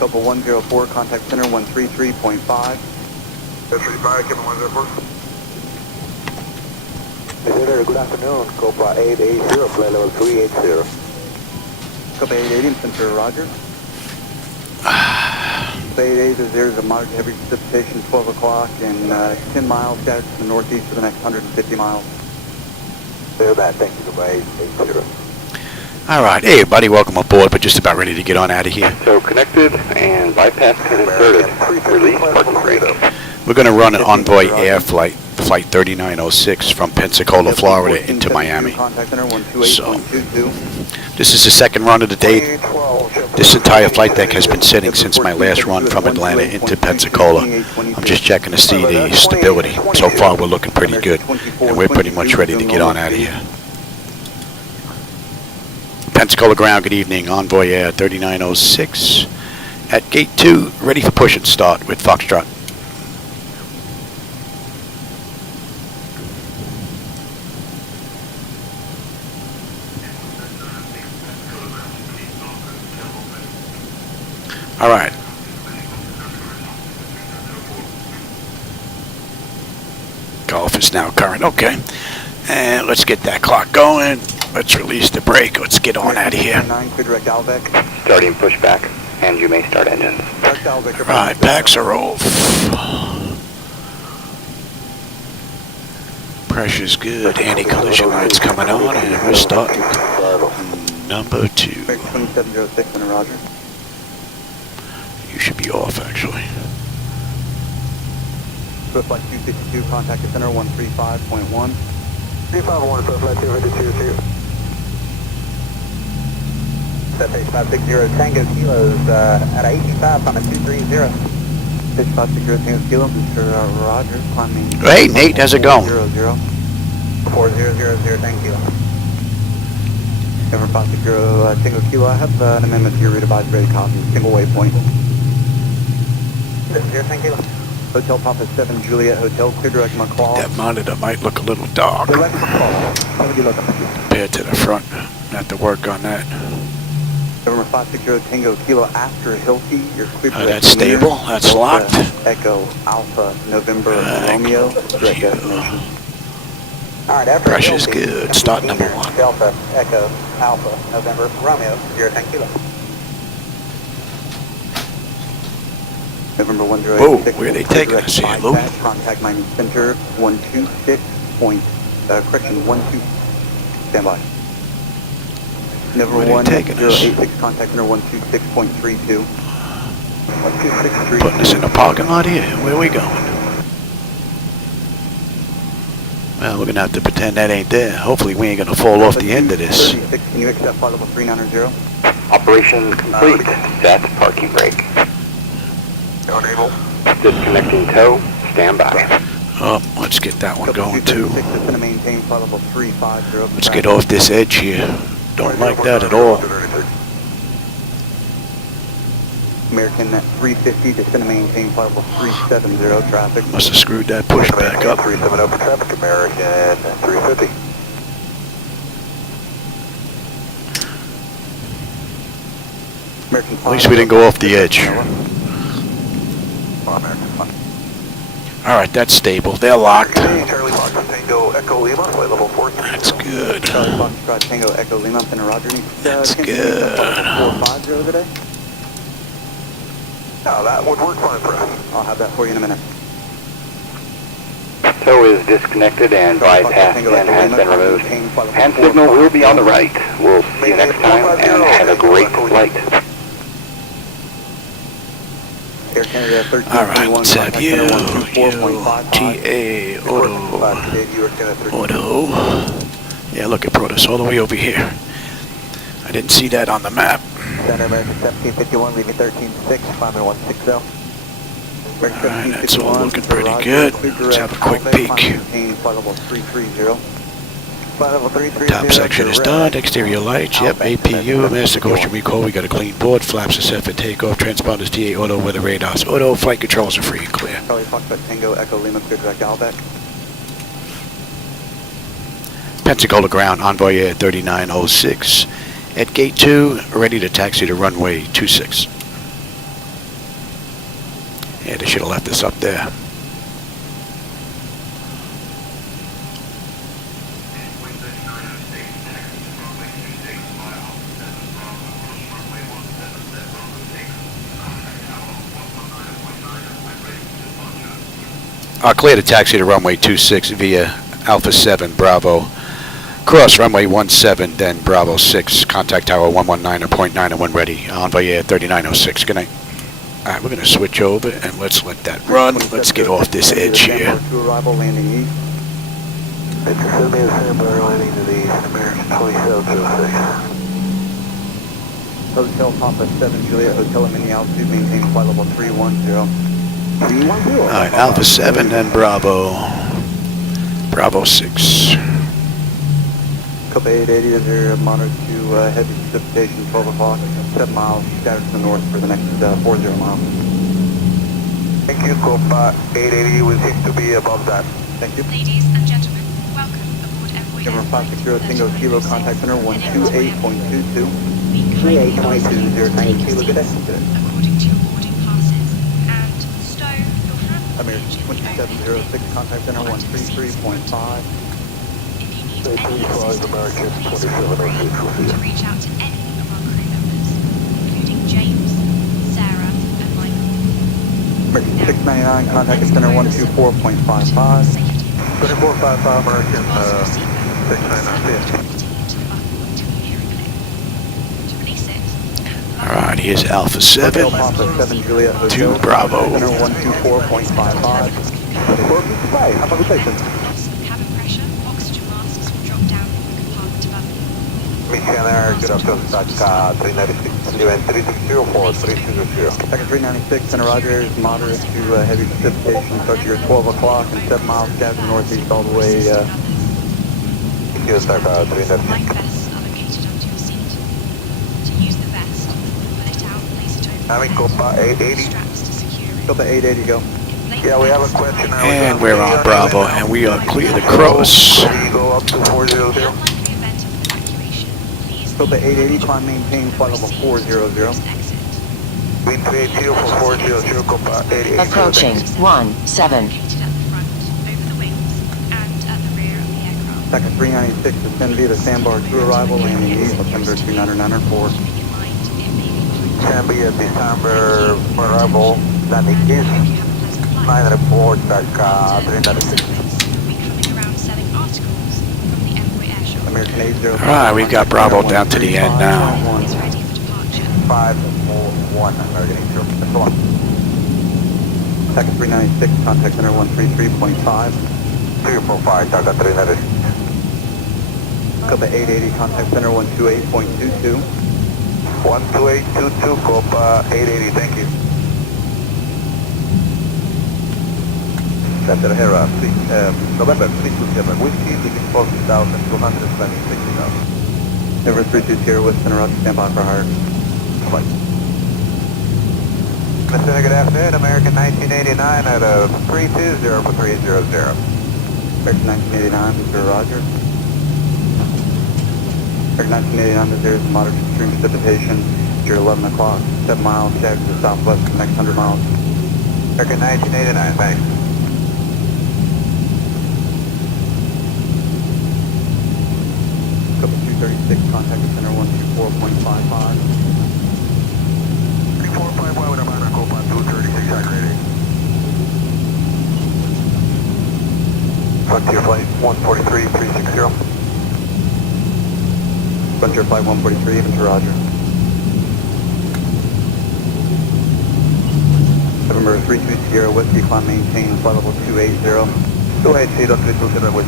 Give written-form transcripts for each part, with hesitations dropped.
Cobra 104, contact center 133.5. 135, Kevin 104. Good afternoon, Cobra 880, flight level 380. Cobra 880, center Roger. Cobra 880, there's a moderate heavy precipitation 12 o'clock and 10 miles scattered to the northeast for the next 150 miles. Clear that, thank you, Cobra 880. All right, hey everybody, welcome aboard. We're just about ready to get on out of here. So connected and bypass pin inserted. Release parking brake. We're going to run an Envoy Air Flight, Flight 3906 from Pensacola, Florida into Miami. So, this is the second run of the day. This entire flight deck has been sitting since my last run from Atlanta into Pensacola. I'm just checking to see the stability. So far, we're looking pretty good, and we're pretty much ready to get on out of here. Pensacola ground, good evening. Envoy Air 3906 at gate 2, ready for push and start with Foxtrot. All right. Golf is now current. Okay. And let's get that clock going. Let's release the brake. Let's get on out of here. Starting pushback, and you may start engines. Right, backs are off. Pressure's good. Anti-collision lights coming on, and we're starting number 2. 2706 and Roger. You should be off, actually. Swift Flight 252, contact the center 135.1. 351, Swift Flight 252. Page 560 Tango Kilos at 85 on a 230. Page 560 Tango Kilo, Mr. Roger, climbing. Hey, Nate, how's it going? 4000, Tango Kilo. Over 560 Tango Kilo, I have an amendment to your route advisory copy, single waypoint. 0 Tango Kilo. Hotel Papa 7 Juliet Hotel, clear direct McCall. That monitor might look a little dark Direct McCall. Have a good look. compared to the front. Have to work on that. November 560 Tango Kilo after Hilti, you're clear. That's stable. That's locked. Echo Alpha November Romeo, direct destination. Alright, after Pressure's good. Start number 1. Delta Echo Alpha November Romeo, 010 Kilo. November 1086. Whoa, where are they taking us here, Lou? Contact Miami Center 126 point, correction 12, standby. November 1086, contact center 126.32. 126.32. Putting us in a parking lot here. Where are we going? Well, we're going to have to pretend that ain't there. Hopefully we ain't going to fall off the end of this. 36, can you accept flight level 390? Operation complete. Set parking brake. Unable. Disconnecting tow. Stand by. Oh, let's get that one going too. Let's Let's get off this edge here. Don't like that at all. American at 350, just going to maintain flight level 370 traffic. Must have screwed that push back up. 370 for traffic, American 350. American At least we didn't go off the edge. Alright, that's stable. They're locked. Charlie Fox Tango Echo Lima, flight level 43. That's good. Charlie Fox Tango Echo Lima, and Roger. That's good. 450 today? Now that would work fine for us. I'll have that for you in a minute. Tow is disconnected and bypass pin has been removed. Hand signal will be on the right. We'll see you next time and have a great flight. Air Canada 13. Alright, let's have you, TA, Auto. Yeah, look, it brought us all the way over here. I didn't see that on the map. Center American 1751, leaving 13.6, climbing 160. Alright, that's all looking pretty good. Let's have a quick peek. Top section is done. Exterior lights, yep. APU, master caution recall. We got a clean board. Flaps are set for takeoff. Transponders, TA, auto, weather radars, auto. Flight controls are free and clear. Charlie Foxtrot Tango Echo Lima, clear direct Albeck. Pensacola ground, Envoy Air 3906. At gate 2, ready to taxi to runway 26. Yeah, they should have left us up there. Clear to taxi to runway 26 via Alpha 7 Bravo. Cross runway 17, then Bravo 6. Contact tower 119.9 and when ready. Envoy Air 3906. Good night. Alright, we're going to switch over and let's let that run. Let's get off this edge here. To arrival, landing east. Send me a standby landing to the east, American 2706. Hotel Papa 7 Juliet, Hotel at Mini altitude, maintain flight level 310. 310. Alright, Alpha 7, then Bravo. Bravo 6. Copa 880 is there moderate to heavy precipitation, 12 o'clock, 7 miles, scattered to the north for the next 40 miles. Thank you, Copa 880, we seem to be above that. Thank you. Ladies and gentlemen, welcome aboard Envoy Air Government Flight 560 Tango Kilo, contact center 128.22. 38.22, Tango Kilo, good day. according to your boarding passes, and stow your hand American luggage 2706, contact center 133.5. If you need any assistance, please feel free to reach out to any of our crew members, including James, Sarah, and Michael. American 699, contact center 124.55. 2455 American 699. Alright, here's Alpha 7 Hotel Papa 7 Juliet, Hotel, to Bravo. center 124.55. How about replacement? Cabin pressure, oxygen masks will drop down in the compartment above you. Michigan Air, good afternoon, TACA 396, UN 3604, 3200. Second 396, center Roger is moderate to heavy precipitation, start here at 12 o'clock and 7 miles down to northeast all the way. Thank you, TACA 396. Life vests are located under your seat. To use the vest, pull it out, place it over Having your head, Copa 880. straps to secure it. Copa 880, go. Inflate Yeah, the we have a vest. question now. And we're on Bravo, and we are clear to cross. We go up to 400. In the unlikely event of evacuation, please Copa leave 880, the climb maintain flight level 400. exit. Wind 380 for 400, Copa 880. Approaching 17. Located at the front, over the wings, and at the rear of the aircraft. Second 396, descend via the sandbar to arrival, landing east, September 2994. Keeping in mind, it may be Can be at December arrival, landing east, Hope you have a pleasant flight. 9 report, After TACA the 396. service, we'll be coming around selling articles from the Envoy Air Shop. American 80. Alright, we've got Bravo down to the end now. It's ready for departure. 541 American 80. That's the one. Second 396, contact center 133.5. 345, TACA 396. Copa 880, contact center 128.22. 12822, Copa 880, thank you. Center Hera, November 327, Whiskey, leaving 12,200, landing 60,000. November 320, West Center Roger, stand by for hire. Flight. Mr. Good afternoon, American 1989 at a 320 for 300. American 1989, Mr. Roger. American 1989, is there is moderate to extreme precipitation, near 11 o'clock, 7 miles, stagger to the southwest for the next 100 miles. American 1989, thanks. Copa 236, contact the center 124.55. 3455 with a minor Copa 236, accurate. Frontier flight 143, 360. Frontier flight 143, even to Roger. November 32 Sierra Whiskey, climb maintain, flight level 280. Go ahead, Cedar 327 with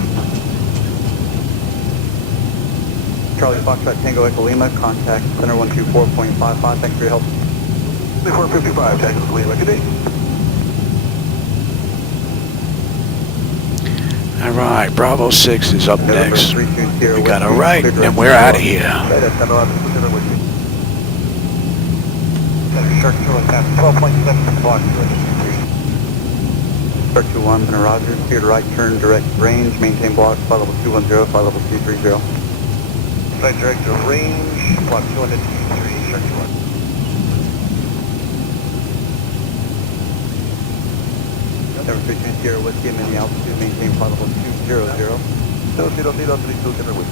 Charlie Foxtrot Tango Echo Lima, contact center 124.55. Thanks for your help. 2455, Tango Lima, good day. Alright, Bravo 6 is up November next. 32 Sierra We got a Whiskey, right, clear and direct we're out of here. Right at 711 with me. Shark 12.7 block 203. Shark 21, center Roger, clear to right turn, direct range, maintain block, flight level 210, flight level 230. Flight director range, block 223, Shark 21. Number 320 Whiskey, maintain altitude, maintain flight level 200. 00032 with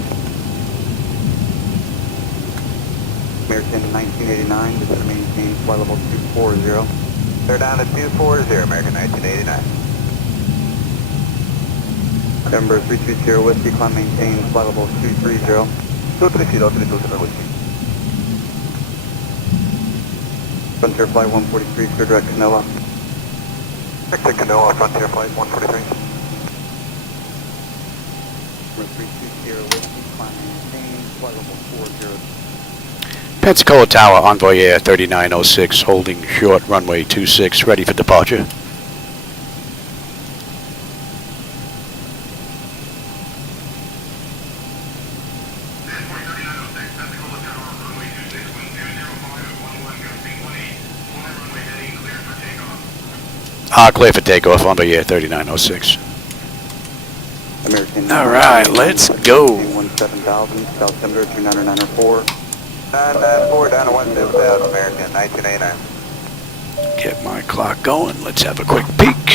American 1989, this is maintain flight level 240. They're down to 240, American 1989. November 320 Whiskey, climb maintain flight level 230. 230 Whiskey. Frontier Flight 143, clear direct Canoa. Victor Canoa, Frontier Flight 143. Number 320 Whiskey, climb maintain flight level 40. Pensacola Tower, Envoy Air 3906, holding short runway 26, ready for departure. Clear for takeoff, Envoy Air 3906. American. All right, let's go. 17,000, South Center 29904. 994 down to 17,000, American 1989. Get my clock going. Let's have a quick peek.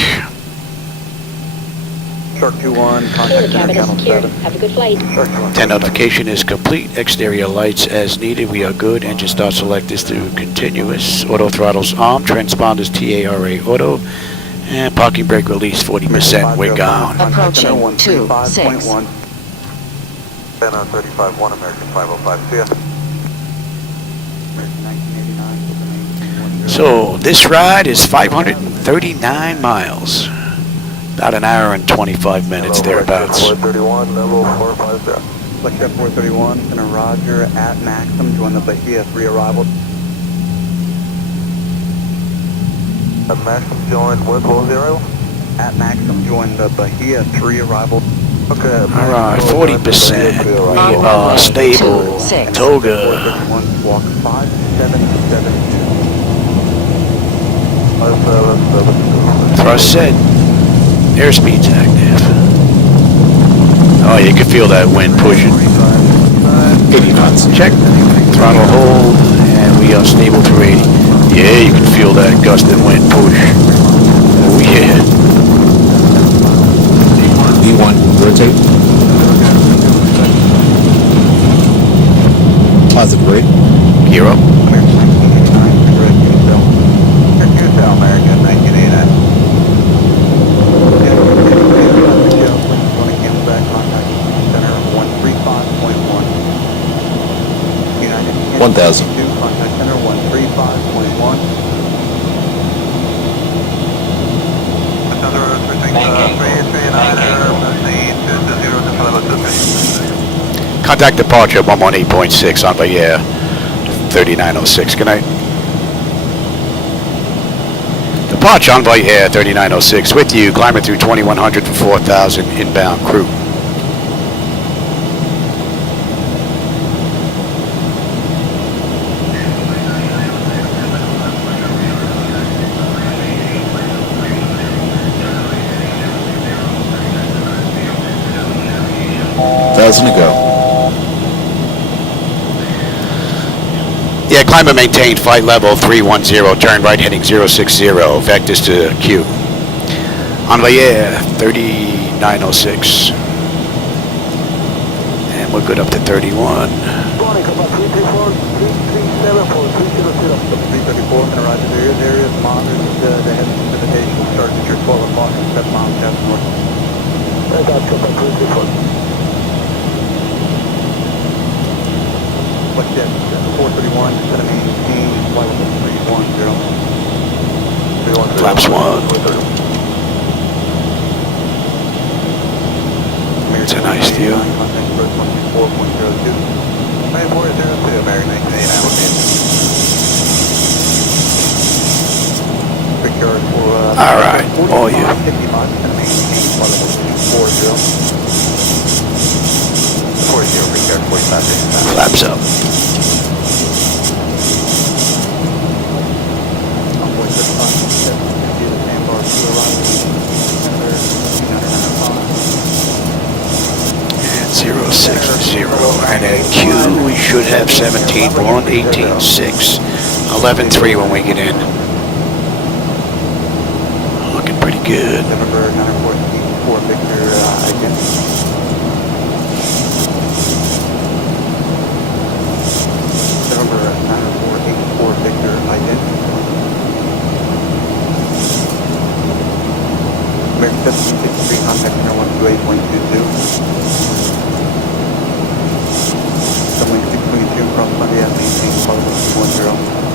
Shark 21, Hello, contact center cabin is channel secured. 7. Have a good flight. Shark 21. 10 notification is complete. Exterior lights as needed. We are good. Engine start select is through continuous. Auto throttles armed. Transponders TARA auto. And parking brake release 40%. We're gone. Approaching 26. 10 on 35-1, American 505. See ya. American 1989. So this ride is 539 miles. About an hour and 25 minutes thereabouts. 431, level 450. Flight 431, Center Roger at Maxim, join the Bahia 3 arrival. At Maxim joined with 0. At Maxim, join the Bahia 3 arrival. Okay. All right, 40%. We are stable. Toga. 431, squawk 5772. Thrust set. Airspeed's active. Oh, you can feel that wind pushing. 80 knots. Check. Throttle hold. And we are stable through 80. Yeah, you can feel that gust and wind push. Oh, yeah. V1, rotate. Positive rate. Gear up. American 1989, direct Unicel. Unicel, American 1989. Contact center 135.1. United 1,000. Contact center 135.1. Another switching 339, Contact departure 118.6 on Envoy Air 3906. Good night. Departure Envoy Air 3906 with you. Climbing through 2100 for 4,000 inbound crew. Thousand to go. Yeah, climb and maintain flight level 310, turn right heading 060, vectors to Q. Envoy Air 3906. And we're good up to 31. 334, gonna ride to the area, monitor the head precipitation, start at your 12 o'clock and 7 miles past north. What's that? 431, just gonna maintain flight level 310. Flaps 1. It's a nice view. Contact approach 124.02. 9402, American 1989. All right, all you. 55, just gonna maintain flight level 240. 40, Richard 45. Flaps up. Envoy 35, the sandbar 2 arrival. And 060. And at Q, we should have 17.1, 18.6, 11.3 when we get in. Looking pretty good. November 94 Victor, again. November 94 Victor, again. American 1763, contact center 128.22. Sunwing 622 across Monday at maintain quality 210.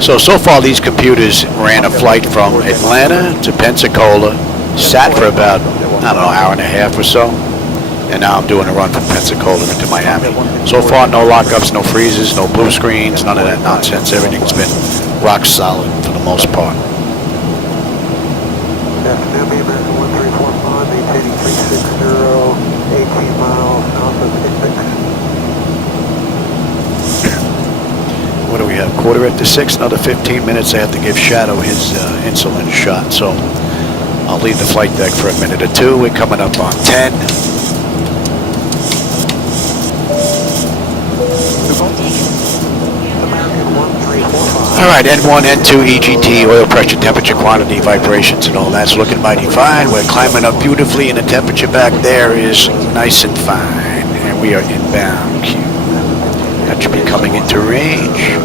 So far these computers ran a flight from Atlanta to Pensacola, sat for about, I don't know, hour and a half or so, and now I'm doing a run from Pensacola into Miami. So far, no lockups, no freezes, no blue screens, none of that nonsense. Everything's been rock solid for the most part. Afternoon, Bay American 1345, maintaining 360, 18 miles south of 86. What do we have? 6:45, another 15 minutes. I have to give Shadow his insulin shot, so I'll leave the flight deck for a minute or two. We're coming up on 10. All right, N1, N2, EGT, oil pressure, temperature, quantity, vibrations, and all that's looking mighty fine. We're climbing up beautifully, and the temperature back there is nice and fine. And we are inbound Q. That should be coming into range.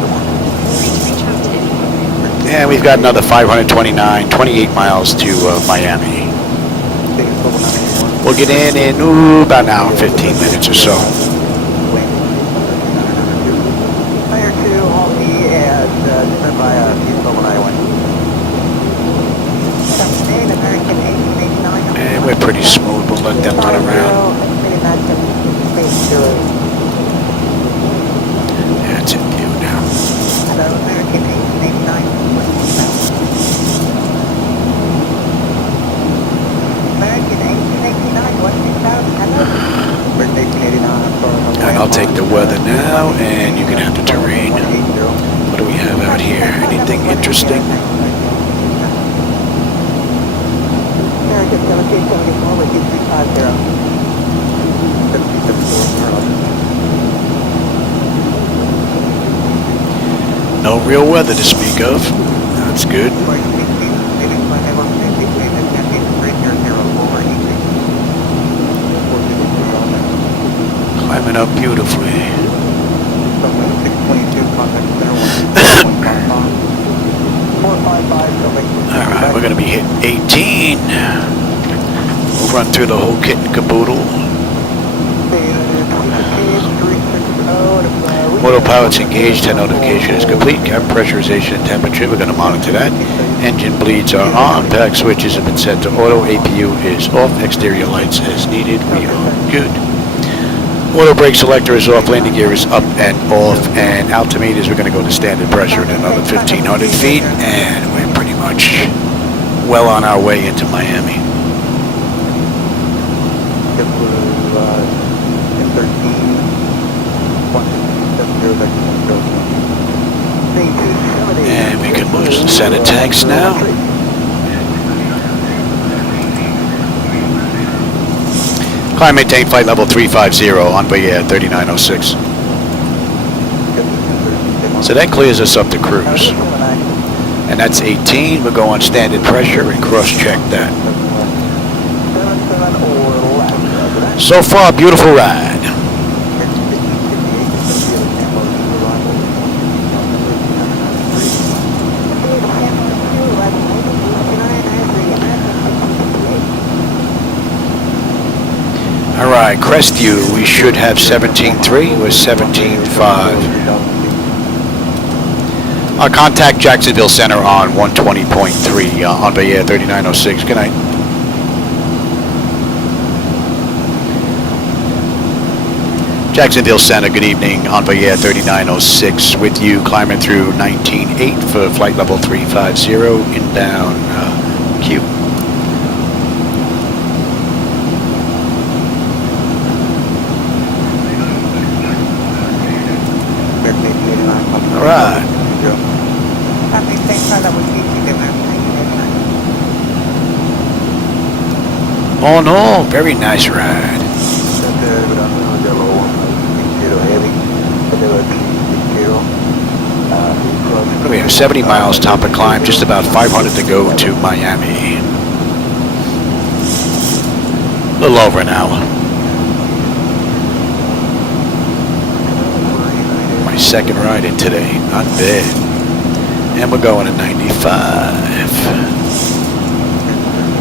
And we've got another 529, 28 miles to Miami. We'll get in about an hour and 15 minutes or so. Fire 2, all E as driven by Zibo-Mod Iowa. And we're pretty smooth. We'll let them run around. That's in view now. American 1889. American 1889, 16000, hello. American 1889, And I'll take the weather now, and you can have the terrain. What do we have out here? Anything interesting? American 1774 with U350. No real weather to speak of. That's good. Climbing up beautifully. Alright, we're going to be hitting 18. We'll run through the whole kit and caboodle. Autopilot's engaged, head notification is complete, cabin pressurization and temperature, we're going to monitor that. Engine bleeds are on, pack switches have been set to auto, APU is off, exterior lights as needed, we are good. Auto brake selector is off, landing gear is up and off, and altimeters we're going to go to standard pressure at another 1,500 feet, and we're pretty much well on our way into Miami. And we can lose the center tanks now. Climb maintain flight level 350 on Envoy Air 3906. So that clears us up to cruise. And that's 18. We'll go on standard pressure and cross-check that. So far, beautiful ride. All right, Crestview, we should have 17.3 or 17.5. I'll contact Jacksonville Center on 120.3 on Bay Air 3906. Good night. Jacksonville Center, good evening. On Bay Air 3906 with you, climbing through 19.8 for flight level 350, inbound Q. All right. Oh no, very nice ride. do we have? 70 miles top of climb, just about 500 to go to Miami. A little over an hour. My second ride in today, not bad. And we're going to 95.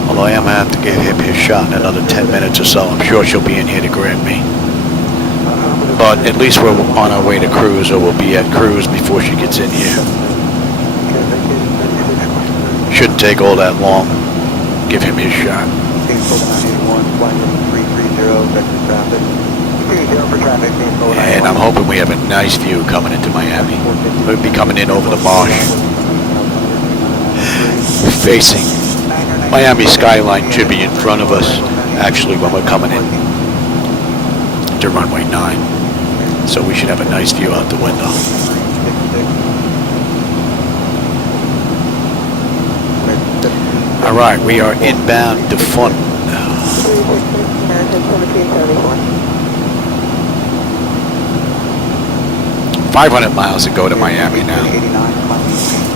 Although I am going to have to give him his shot in another 10 minutes or so. I'm sure she'll be in here to grab me. But at least we're on our way to cruise, or we'll be at cruise before she gets in here. Shouldn't take all that long. Give him his shot. And I'm hoping we have a nice view coming into Miami. We'll be coming in over the marsh, facing Miami skyline. Should be in front of us, actually, when we're coming in to runway 9. So we should have a nice view out the window. All right, we are inbound to Fun. 500 miles to go to Miami now.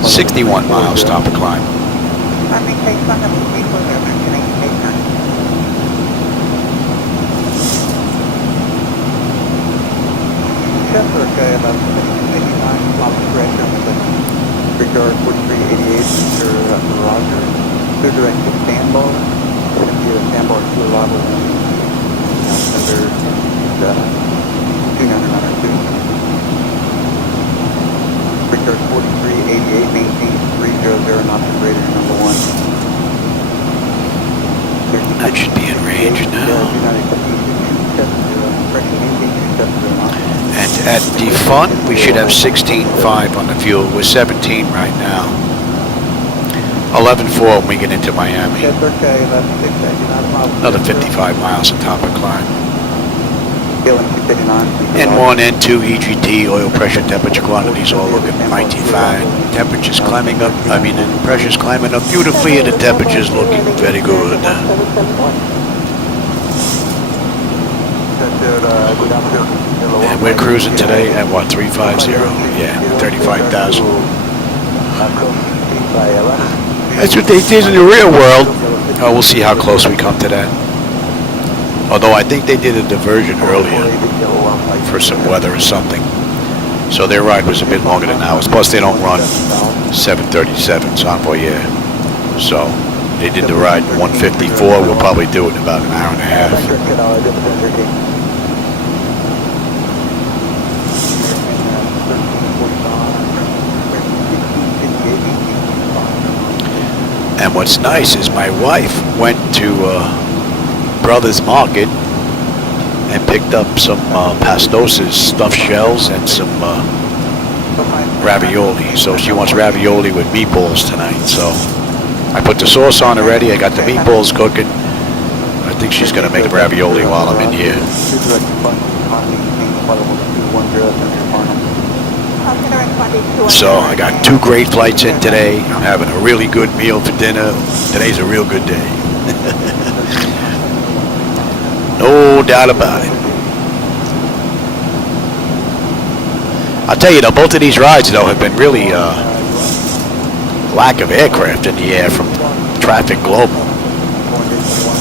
61 miles top of climb. Regard 4388, Mr. Roger. Clear direct to Sandbar. Sandbar to arrival. Number 2992. Regard 4388, maintain 300 knots and greater, number 1. That should be in range now. And at defun, we should have 16.5 on the fuel. We're 17 right now. 11.4 when we get into Miami. Another 55 miles on top of climb. N1, N2, EGT, oil pressure, temperature quantities all looking mighty fine. Temperature's climbing up, the pressure's climbing up beautifully, and the temperature's looking very good. And we're cruising today at what, 350? Yeah, 35,000. That's what they did in the real world. Oh, we'll see how close we come to that. Although I think they did a diversion earlier for some weather or something. So their ride was a bit longer than ours. Plus they don't run 737s, Envoy Air. So they did the ride 154. We'll probably do it in about an hour and a half. And what's nice is my wife went to Brothers Market and picked up some pastosas, stuffed shells, and some ravioli. So she wants ravioli with meatballs tonight. So I put the sauce on already. I got the meatballs cooking. I think she's going to make ravioli while I'm in here. So I got 2 great flights in today. I'm having a really good meal for dinner. Today's a real good day. No doubt about it. I'll tell you though, both of these rides though have been really lack of aircraft in the air from Traffic Global.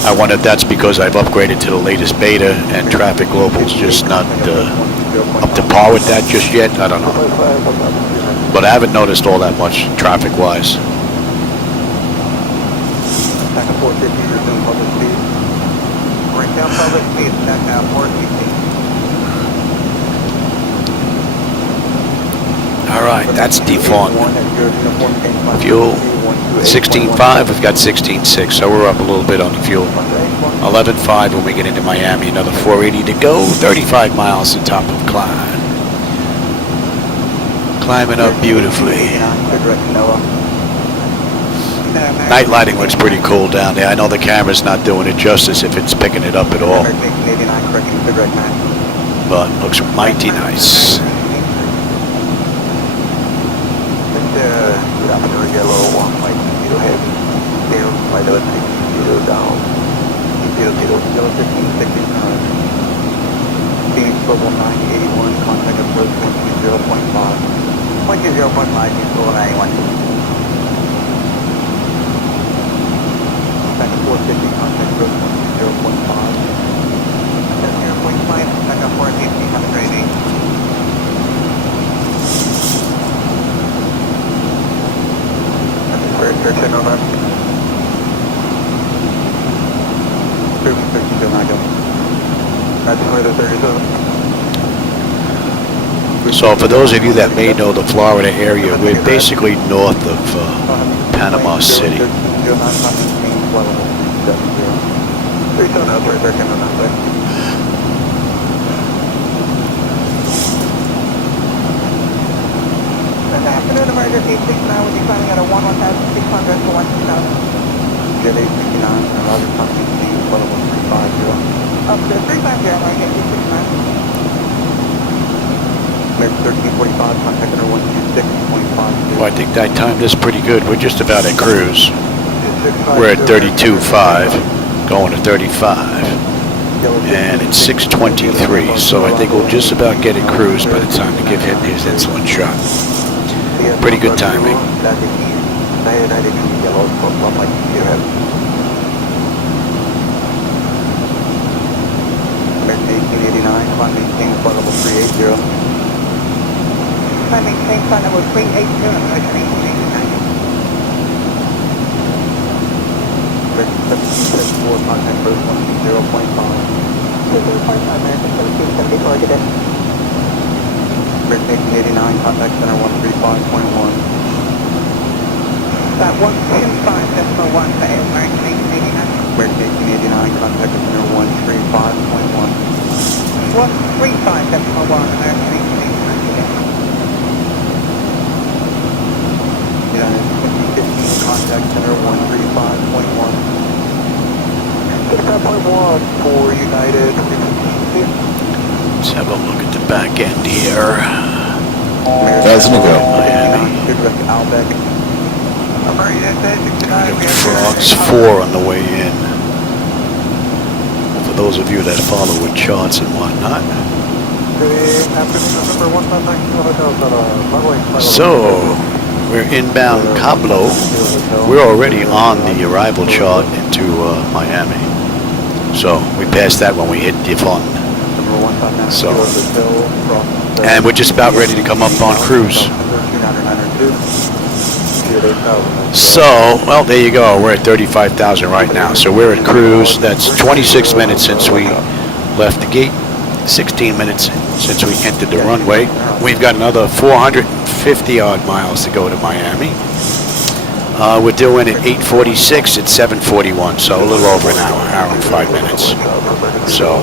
I wonder if that's because I've upgraded to the latest beta and Traffic Global's just not up to par with that just yet. I don't know. But I haven't noticed all that much traffic-wise. All right, that's default. Fuel 16.5, we've got 16.6, so we're up a little bit on the fuel. 11.5 when we get into Miami, another 480 to go, 35 miles to top of climb. Climbing up beautifully. Night lighting looks pretty cool down there. I know the camera's not doing it justice if it's picking it up at all. But looks mighty nice. 0.5, Eagle 91. Back 450, contact road 0.5. 0.5, back up 450, have a great day. That's where turn on that. 13, I go. That's where the 37. So for those of you that may know the Florida area, we're basically north of Panama City. Good afternoon, emergency 69 will be climbing at a 11,600 to 1,000. Jet 869, Roger, Company C, 11350. Up to 350, emergency 69. American 1345, contact under 126.50. Well, I think I timed this pretty good. We're just about at cruise. We're at 32.5, going to 35. And it's 6:23, so I think we'll just about get it cruised by the time to give him his insulin shot. Pretty good timing. American 1889, climb maintain flight level 380. Climb maintain flight level 380, American 1889. American 1774, contact road 120.5. 0.5, American 1774, good day. American 1889, contact center 135.1. That 125.1 for American 1889. American 1889, contact center 135.1. 135.1, American 1889. United 2015, contact center 135.1. 65.1 for United 2015. Let's have a look at the back end here. Doesn't it go? Miami. Outback. Frogs 4 on the way in. For those of you that follow with charts and whatnot. So, we're inbound Cabo. We're already on the arrival chart into Miami. So, we passed that when we hit the fun. So, and we're just about ready to come up on cruise. So, well, there you go. We're at 35,000 right now. So we're at cruise. That's 26 minutes since we left the gate. 16 minutes since we entered the runway. We've got another 450 odd miles to go to Miami. We're doing it 8:46 at 7:41, so a little over an hour and 5 minutes. So,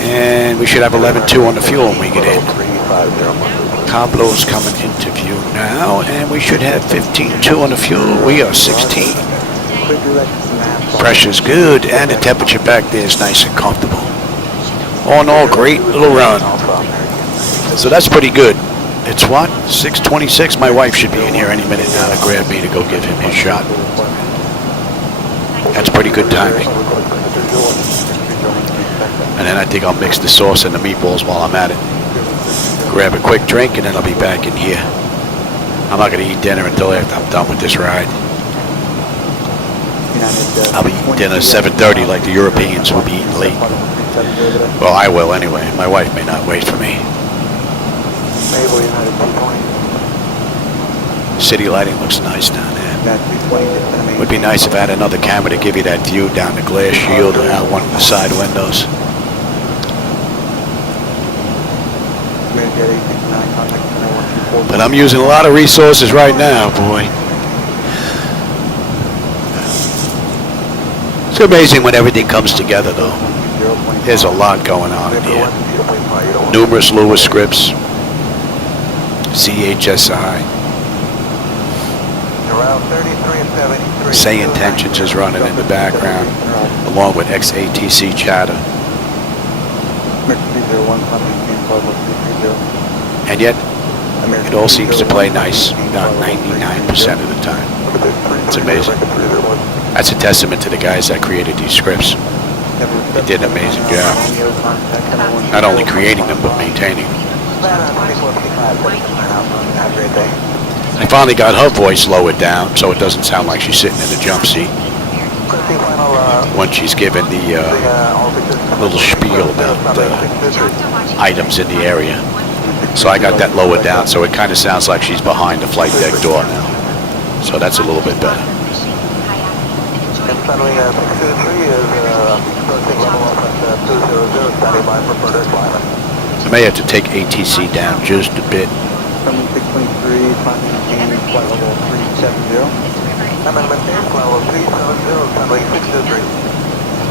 and we should have 11.2 on the fuel when we get in. Cablo's coming into view now, and we should have 15.2 on the fuel. We are 16. Pressure's good, and the temperature back there is nice and comfortable. All in all, great little run. So that's pretty good. It's what? 6:26? My wife should be in here any minute now to grab me to go give him his shot. That's pretty good timing. And then I think I'll mix the sauce and the meatballs while I'm at it. Grab a quick drink, and then I'll be back in here. I'm not going to eat dinner until after I'm done with this ride. I'll be eating dinner at 7:30 like the Europeans will be eating late. Well, I will anyway. My wife may not wait for me. City lighting looks nice down there. Would be nice if I had another camera to give you that view down the glass shield or out one of the side windows. But I'm using a lot of resources right now, boy. It's amazing when everything comes together, though. There's a lot going on in here. Numerous Lewis scripts, CHSI. SayIntentions is running in the background, along with XATC chatter. And yet, it all seems to play nice, about 99% of the time. It's amazing. That's a testament to the guys that created these scripts. They did an amazing job. Not only creating them, but maintaining them. Have a great day. I finally got her voice lowered down so it doesn't sound like she's sitting in the jump seat when she's given the little spiel about items in the area. So I got that lowered down so it kind of sounds like she's behind the flight deck door now. So that's a little bit better. Runway 623 is approaching level up at 200, standing by for further climb. I may have to take ATC down just a bit. Runway 623, climbing maintain flight level 370. I'm in maintain flight level 370, runway 623.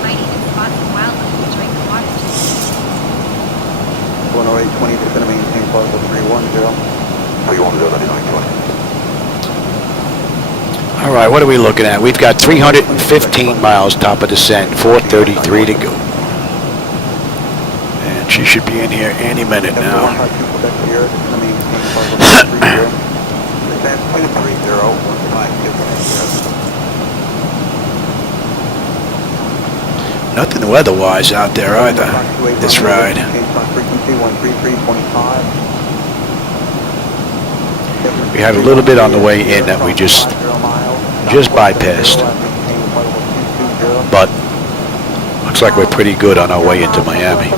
Might even spot some wildlife during the water. 10820, just going to maintain flight level 310. 310, 9920. All right, what are we looking at? We've got 315 miles top of descent, 433 to go. And she should be in here any minute now. Nothing weather-wise out there either, this ride. We had a little bit on the way in that we just bypassed, but looks like we're pretty good on our way into Miami.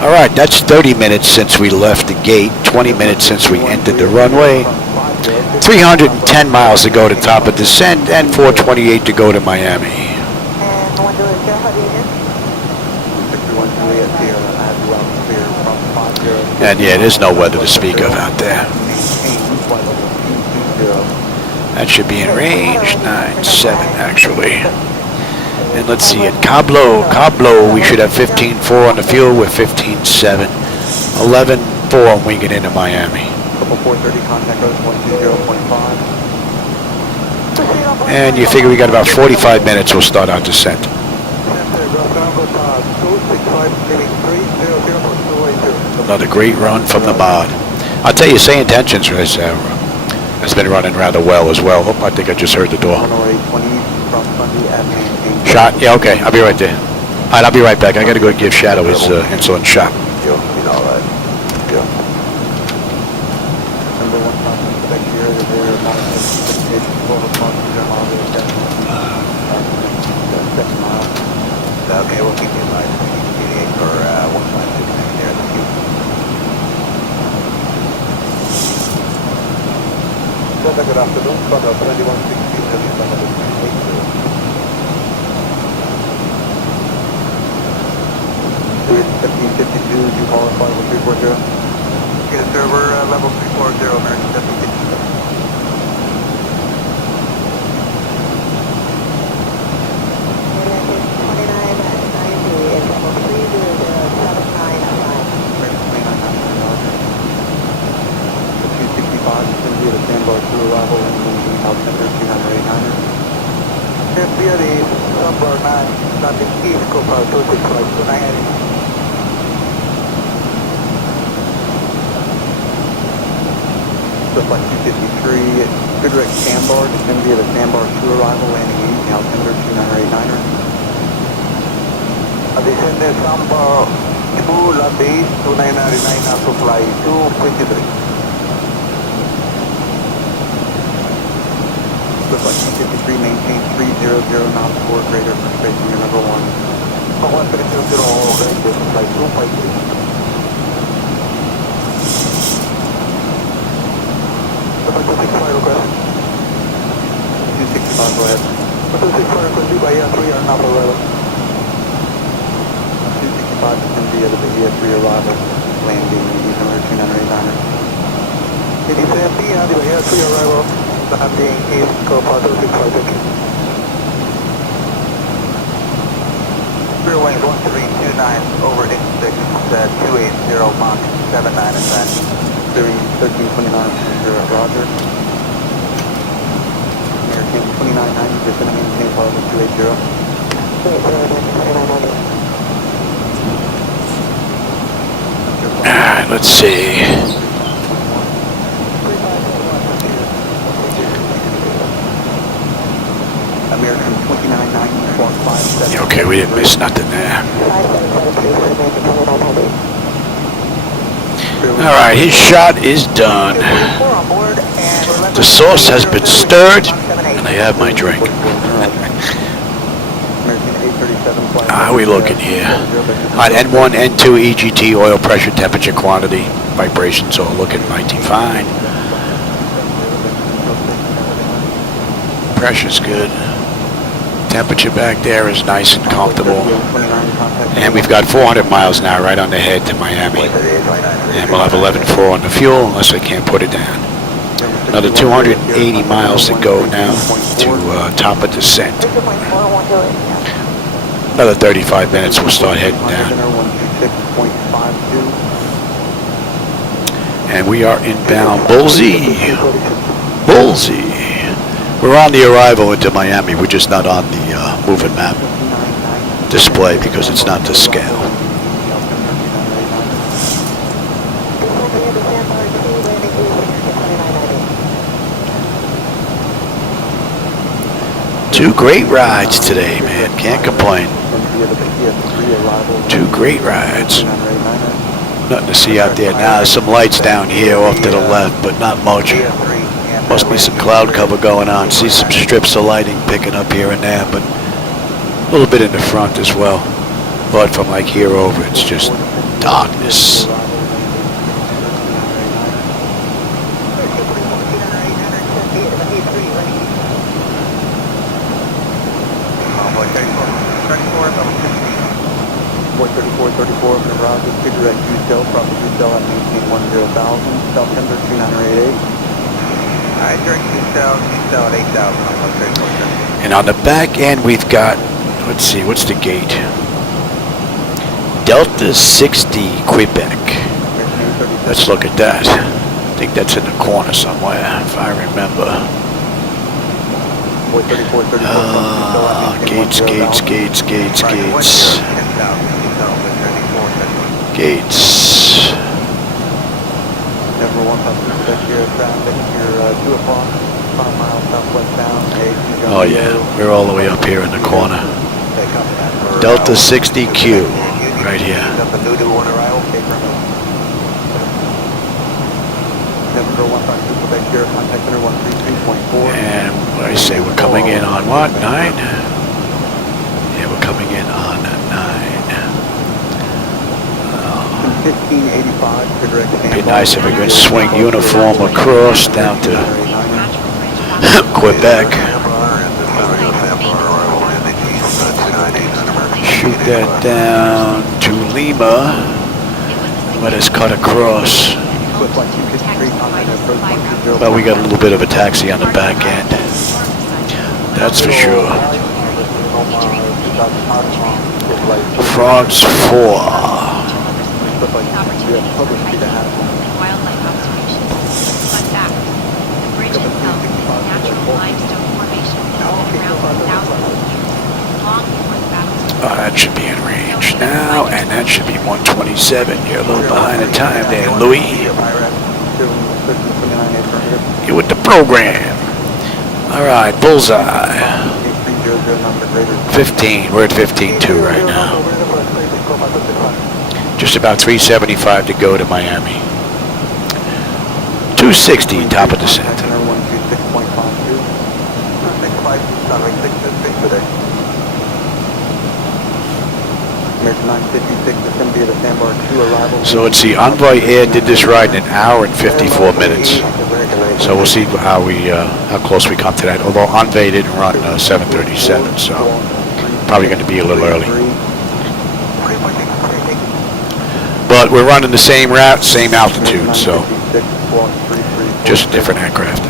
All right, that's 30 minutes since we left the gate, 20 minutes since we entered the runway, 310 miles to go to top of descent, and 428 to go to Miami. And yeah, there's no weather to speak of out there. That should be in range 97 actually. And let's see at Cabo, we should have 15.4 on the fuel with 15.7, 11.4 when we get into Miami. And you figure we got about 45 minutes, we'll start our descent. Another great run from the mod. I'll tell you, SayIntentions has been running rather well as well. Oh, I think I just heard the door. Shot? Yeah, okay. I'll be right there. All right, I'll be right back. I got to go give Shadow his insulin shot. Okay, we'll keep you in mind. For 156 there at the queue. Good afternoon, Conrad 2116, have you done a 1552, you call it flight level 340? Yes, sir, we're level 340, American 1552. Standby to arrival and moving altimeter 2989er. Cynthia is number 9, landing east, Copal 265 to 980. Just like 253, good direct sandbar, descend via the sandbar to arrival, landing east, altimeter 2989er. Descend the sandbar to land east, 2989er to fly 253. Looks like 253, maintain 300 knots, 4 greater for spacing your number 1. 1300, greater, flight 253. The 265 request. 265, go ahead. 265 request, Bahia 3 are not arrival. 265, descend via the Bahia 3 arrival, landing altimeter 2989er. Descend via the Bahia 3 arrival. Landing east, Copal 265, thank you. Rear wing 1329, over 86, 280, Mach 79 and then. Series 1329, Roger. American 2990, descend and maintain flight level 280. Let's see. American 2990, 457. Okay, we didn't miss nothing there. Alright, his shot is done. The sauce has been stirred, and I have my drink. How are we looking here? On N1, N2, EGT, oil pressure, temperature, quantity, vibrations all looking mighty fine. Pressure's good. Temperature back there is nice and comfortable. And we've got 400 miles now right on the head to Miami. And we'll have 11.4 on the fuel unless we can't put it down. Another 280 miles to go now to top of descent. Another 35 minutes, we'll start heading down. And we are inbound Bullseye. Bullseye. We're on the arrival into Miami. We're just not on the moving map display because it's not to scale. Two great rides today, man. Can't complain. Two great rides. Nothing to see out there now. There's some lights down here off to the left, but not much. Must be some cloud cover going on. See some strips of lighting picking up here and there, but a little bit in the front as well. But from like here over, it's just darkness. And on the back end, we've got, let's see, what's the gate? Delta 60 Quebec. Let's look at that. I think that's in the corner somewhere, if I remember. Gates. Oh yeah, we're all the way up here in the corner. Delta 60Q, right here. And what I say, we're coming in on what, 9? Yeah, we're coming in on 9. It'd be nice if we could swing uniform across down to Quebec. Shoot that down to Lima. Let us cut across. Well, we got a little bit of a taxi on the back end. That's for sure. France 4. Oh, that should be in range now, and that should be 127. You're a little behind the time there, Louis. You're with the program. All right, bullseye. 15. We're at 15.2 right now. Just about 375 to go to Miami. 260, top of descent. So let's see, Envoy Air did this ride in 1 hour and 54 minutes. So we'll see how close we come to that. Although Envoy didn't run 737, so probably going to be a little early. But we're running the same route, same altitude, so just a different aircraft.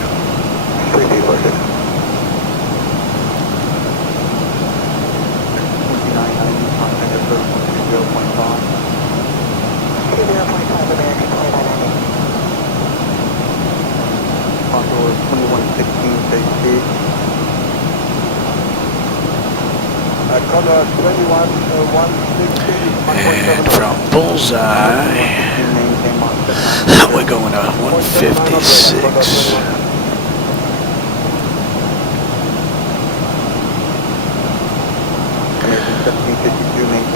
And from bullseye, we're going to 156.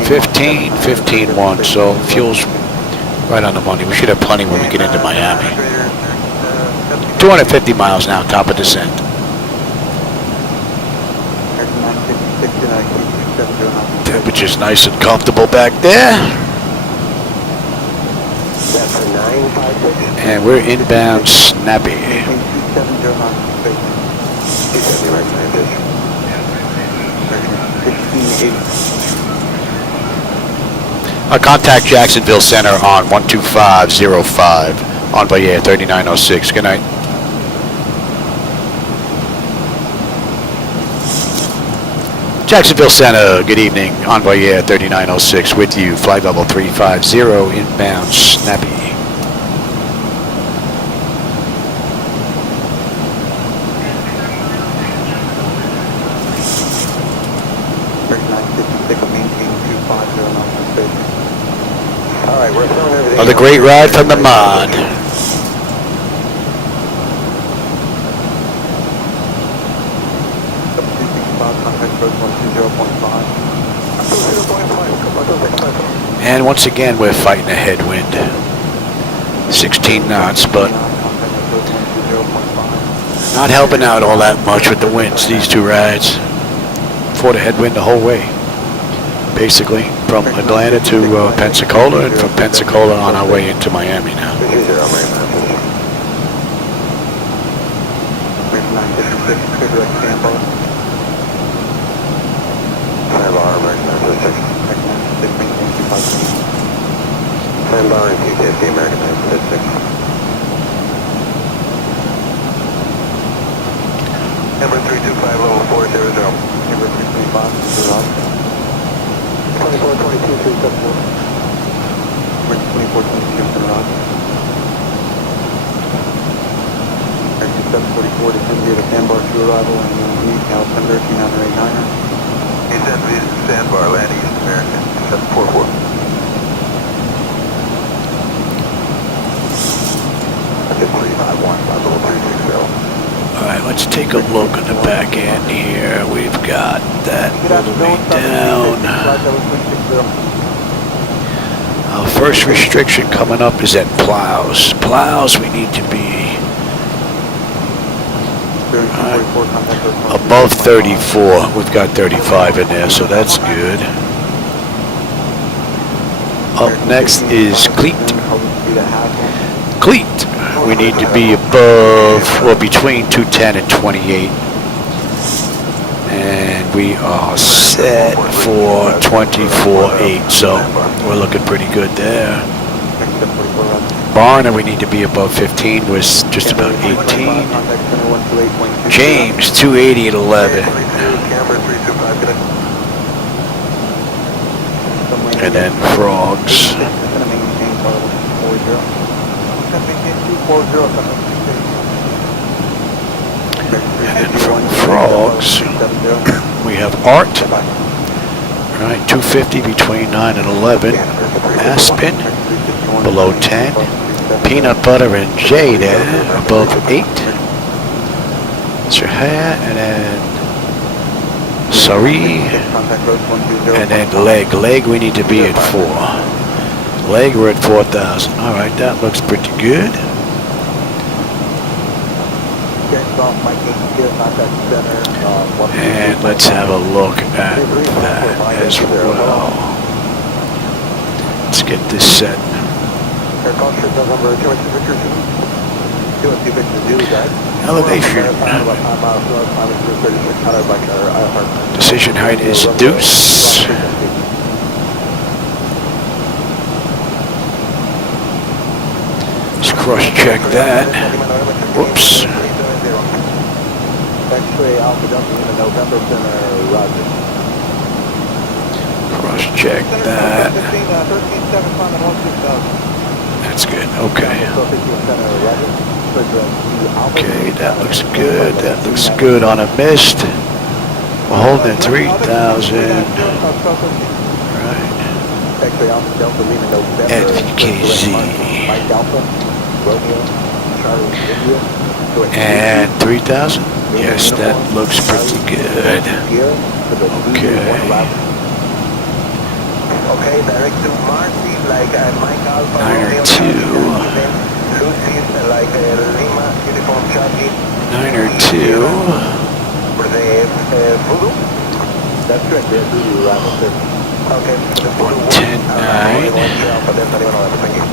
$15.1, so fuel's Right on the money. We should have plenty when we get into Miami. 250 miles now, top of descent. Temperature's nice and comfortable back there. That's a 956. And we're inbound snappy. Contact Jacksonville Center on 12505. Envoy Air 3906. Good night. Jacksonville Center, good evening. Envoy Air 3906 with you. Flight level 350, inbound snappy. All right, we're throwing everything. Another great ride from the mod. And once again, we're fighting a headwind. 16 knots, but not helping out all that much with the winds, these two rides. Fought a headwind the whole way. Basically, from Atlanta to Pensacola, and from Pensacola on our way into Miami now. Stand by and PTSD American 956. Number 325 level 400. Number 335. 2422 374. Number 2422 Pensacola. 744 to India to Sandbar to arrival and meet Alexander 3989er. Sandbar, landing East American, 744. That's 351, 50360. Alright, let's take a look at the back end here. We've got that all the way down. Our first restriction coming up is at plows. Plows, we need to be above 34. We've got 35 in there, so that's good. Up next is cleat. Cleat. We need to be above, well, between 210 and 28. And we are set for 24.8, so we're looking pretty good there. Barner, we need to be above 15, we're just about 18. James, 280 at 11. And then Frogs. And from Frogs, we have Art. Right, 250 between 9 and 11. Aspen, below 10. Peanut Butter and Jay there, above 8. Sahaya, and then Sari, and then Leg, we need to be at 4. Leg, we're at 4,000. All right, that looks pretty good. And let's have a look at that as well. Let's get this set. Elevation. Decision height is deuce. Let's cross-check that. Whoops. Cross-check that. That's good. Okay. Okay, that looks good. That looks good on a mist. We're holding at 3,000. Right. FKZ. And 3,000? Yes, that looks pretty good. Okay. Okay, direct to Marcy, like Mike Alpha. 9 Voodoo? That's correct, yeah, Voodoo, arrival, sir. Okay, 110.9. Thank you.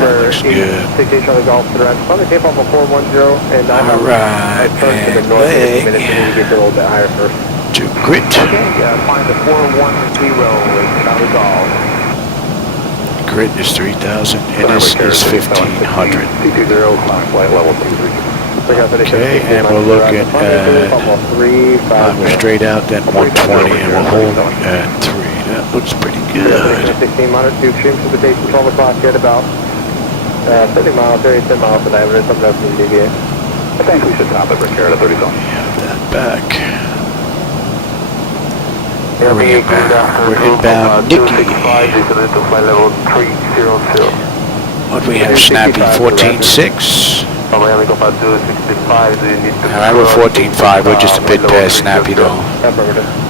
That looks good. 68 Charlie Golf to the right. On the tape off of 410 and I'm Alright, turn to the and north in a few leg minutes. We need to get a little bit higher first. to grit. Okay, find the 410 Charlie Golf. Grit is 3,000 and this is 1,500. 220, flight level 23. Okay, and we're looking at, I'm straight out, then 120, and we'll hold at 3. That looks pretty good. 16 minus 2, extreme precipitation, 12 o'clock, get about 30 miles, 10 miles per diameter, something else to deviate. I think we should top it right here at a 30 zone. Have that back. Where are we inbound? We're inbound Nikki. What we have, Snappy 14.6. Alright, we're 14.5. We're just a bit past Snappy though.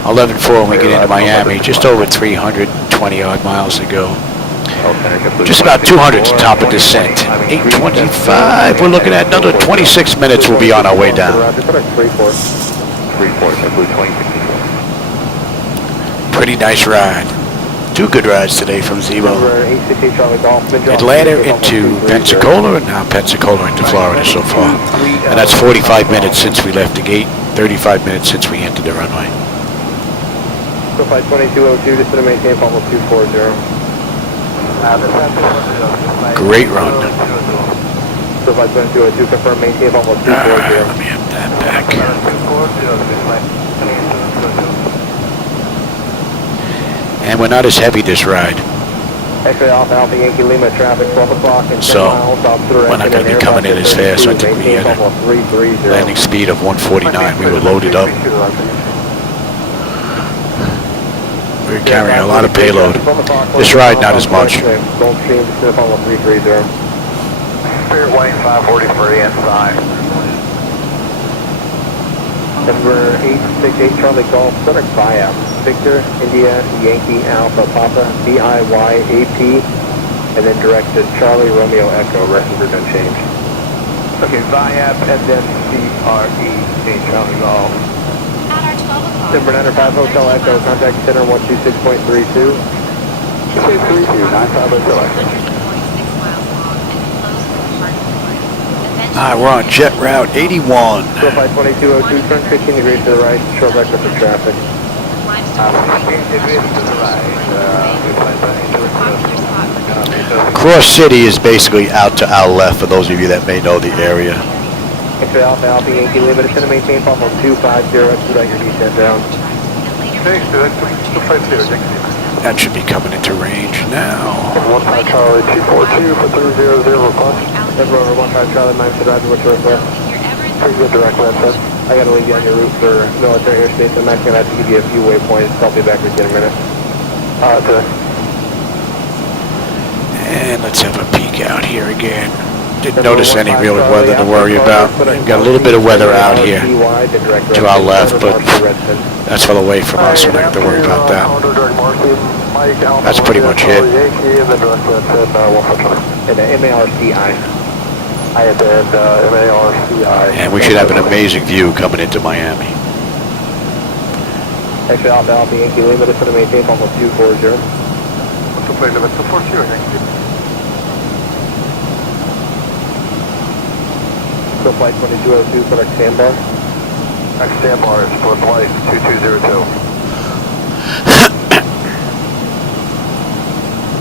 11.4 when we get into Miami. Just over 320 odd miles to go. Just about 200 to top of descent. 8:25. We're looking at another 26 minutes. We'll be on our way down. Pretty nice ride. 2 good rides today from Zibo. Atlanta into Pensacola, and now Pensacola into Florida so far. And that's 45 minutes since we left the gate, 35 minutes since we entered the runway. So flight 2202, just to maintain almost 240. Great run. So flight 2202, confirm maintain almost 240. Let me have that back. And we're not as heavy this ride. X-ray Alpha Alpha Yankee Lima traffic 12 o'clock and 10 So, miles out to the we're not going to be coming in as fast. I think we had a landing speed of 149. We were loaded up. We were carrying a lot of payload. This ride, not as much. Gulfstream, almost 330. Spirit Wayne 543 inside. Number 868 Charlie Golf, Center Biap, Victor, India, Yankee, Alpha, Papa, BIYAP, and then direct to Charlie, Romeo, Echo, rest of it unchanged. Okay, Biap, and then CRE, Charlie Golf. At our 12 o'clock. Number 905 Hotel Echo, contact center 126.32. 232, 95 Hotel Echo. 46 miles long and close to the heart of the flight. We're on jet route 81. So flight 2202, turn 15 degrees to the right, short record for traffic. 15 degrees to the right. Cross City is basically out to our left, for those of you that may know the area. X-ray Alpha Alpha Yankee Lima, descend to maintain almost 250, expedite your descent down. Thanks, dude. 250, That should be coming into range now. 15 Charlie 242 for 300 request. Number over 15 Charlie, 9 to drive, what's your request? Pretty good direct land, sir. I gotta leave you on your route for military airspace. I'm actually gonna have to give you a few waypoints. I'll be back with you in a minute. Today. And let's have a peek out here again. Didn't notice any real weather to worry about. We've got a little bit of weather out here to our left, but that's far away from us. We don't have to worry about that. That's pretty much it. And MARCI. And we should have an amazing view coming into Miami. Actually, Alpha Alpha Yankee Lima, just going to maintain almost 240. What's the plane limit? 240, thank you. So flight 2202, select standby. Next standby is for flight 2202.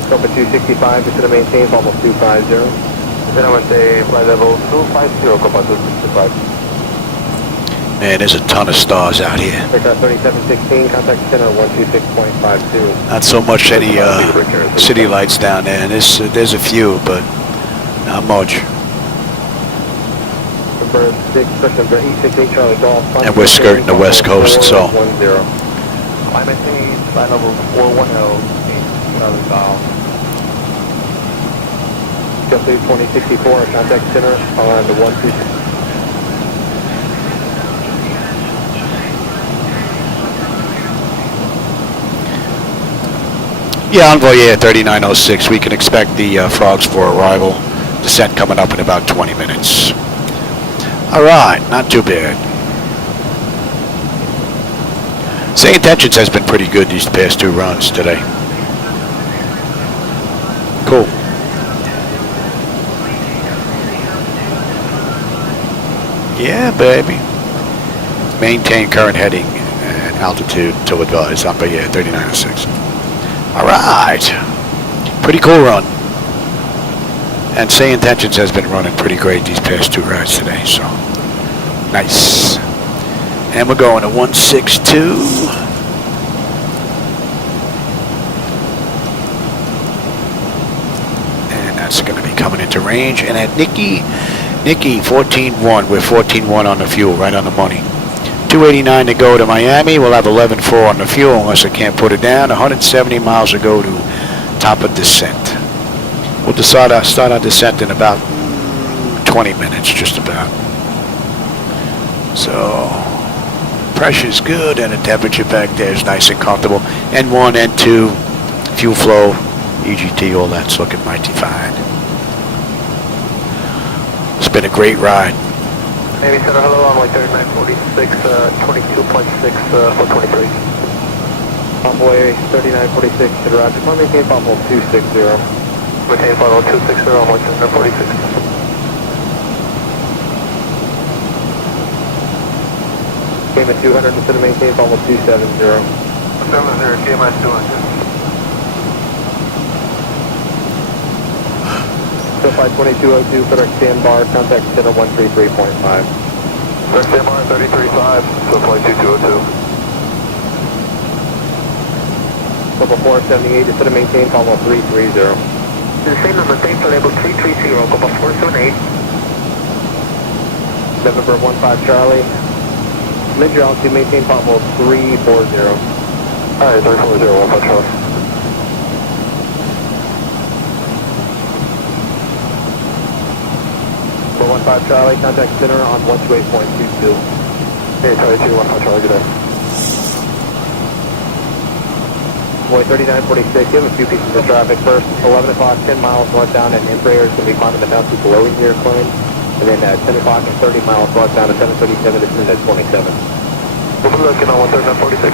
Scope at 265, just going to maintain almost 250. Then I would say flight level 250, Copa 265. Man, there's a ton of stars out here. Aircraft 3716, contact center 126.52. Not so much any city lights down there. There's a few, but not much. Number 6, number 868 Charlie Golf. And we're skirting the West Coast, so. Climate change, flight level 410, Charlie Golf. Complete 2064, contact center on the 126. Yeah, Envoy Air 3906. We can expect the frogs for arrival Descent coming up in about 20 minutes. All right, not too bad. SayIntentions has been pretty good these past 2 runs today. Cool. Yeah, baby. Maintain current heading and altitude till advised. Up by 3906. All right. Pretty cool run. And SayIntentions has been running pretty great these past 2 rides today, so nice. And we're going to 162. And that's going to be coming into range. And at Nikki, 14.1. We're 14.1 on the fuel, right on the money. 289 to go to Miami. We'll have 11.4 on the fuel unless I can't put it down. 170 miles to go to top of descent. We'll start our descent in about 20 minutes, just about. So, pressure's good and the temperature back there is nice and comfortable. N1, N2, fuel flow, EGT, all that's looking mighty fine. It's been a great ride. Navy Center, hello, runway 3946, 22.6 for 23. Envoy 3946 to the roger. Maintain final 260. Maintain final 260, runway 3946. Came at 200 instead of maintain final 270. 70, KMIA 200. So 52202, FedEx standbar, contact center 133.5. FedEx standbar 335, so flight 2202. Level 478, instead of maintain, follow 330. The same number, thanks for level 330, Copa 478. November 15 Charlie. Mid-your altitude, maintain follow 340. Alright, 340, 15 Charlie. For 15 Charlie, contact center on 128.22. Hey, Charlie 2, 15 Charlie, good day. Boy, 3946, you have a few pieces of traffic. First, 11 o'clock, 10 miles northbound at Embraer is going to be climbing the mountain below your plane. And then at 10 o'clock and 30 miles northbound at 737, it's in at 27. We'll be looking on 13946.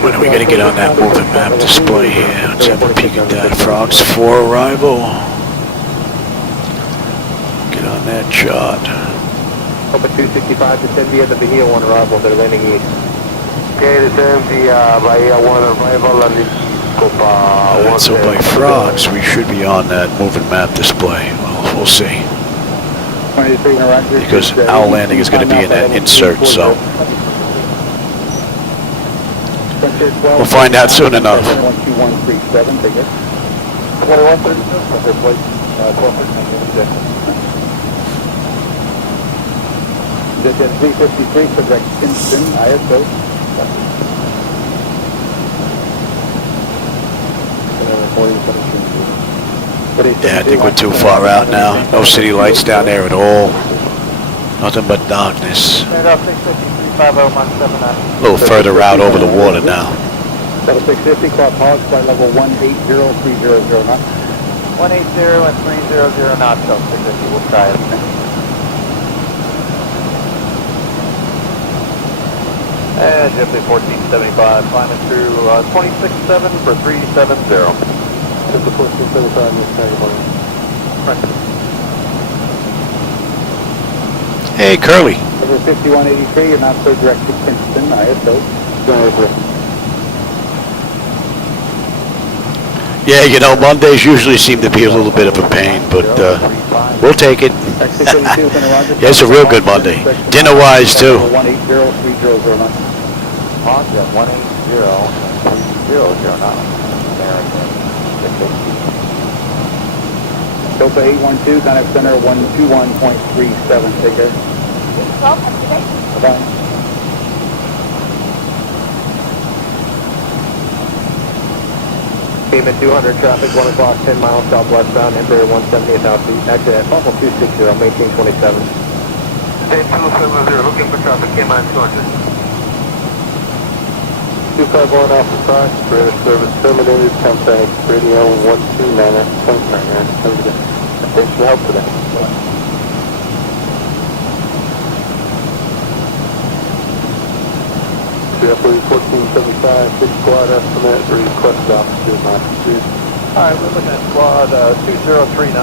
When are we going to get on that moving map display here? Let's have a peek at that. Frogs for arrival. Get on that chart. Open 265 to 10 via the Bahia 1 arrival. They're landing east. Okay, the 10 via Bahia 1 arrival. So by frogs, we should be on that moving map display. Well, we'll see. Because our landing is going to be in that insert, so we'll find out soon enough. Jet 353 for direct Kingston, ISO. Yeah, I think we're too far out now. No city lights down there at all. Nothing but darkness. A little further out over the water now. 650, clock hogs by level 180, 300 knots. 180 and 300 knots, so 650, we'll try it. And Jet 1475, climbing through 26.7 for 370. Just the 1475 this time, Hey, Curly. Over 5183, you're not so direct to Kingston, ISO. Yeah, you know, Mondays usually seem to be a little bit of a pain, but we'll take it. Yeah, it's a real good Monday. Dinner-wise, too. 180, 300 knots. Honda 180 now. Delta 812, contact center 121.37, take care. Bye-bye. Payment 200 traffic, 1 o'clock, 10 miles southwestbound, Embraer 170 southeast, exit at Buffalo 260, maintain 27. State 270, looking for traffic, KMIA 200. 251 Alpha Fox, radar service terminated, contact radio 129 point 9. Have a good day. Thanks for your help today. JetBlue 1475, 6 squad estimate, request altitude 9. Alright, we're looking at squad 2039,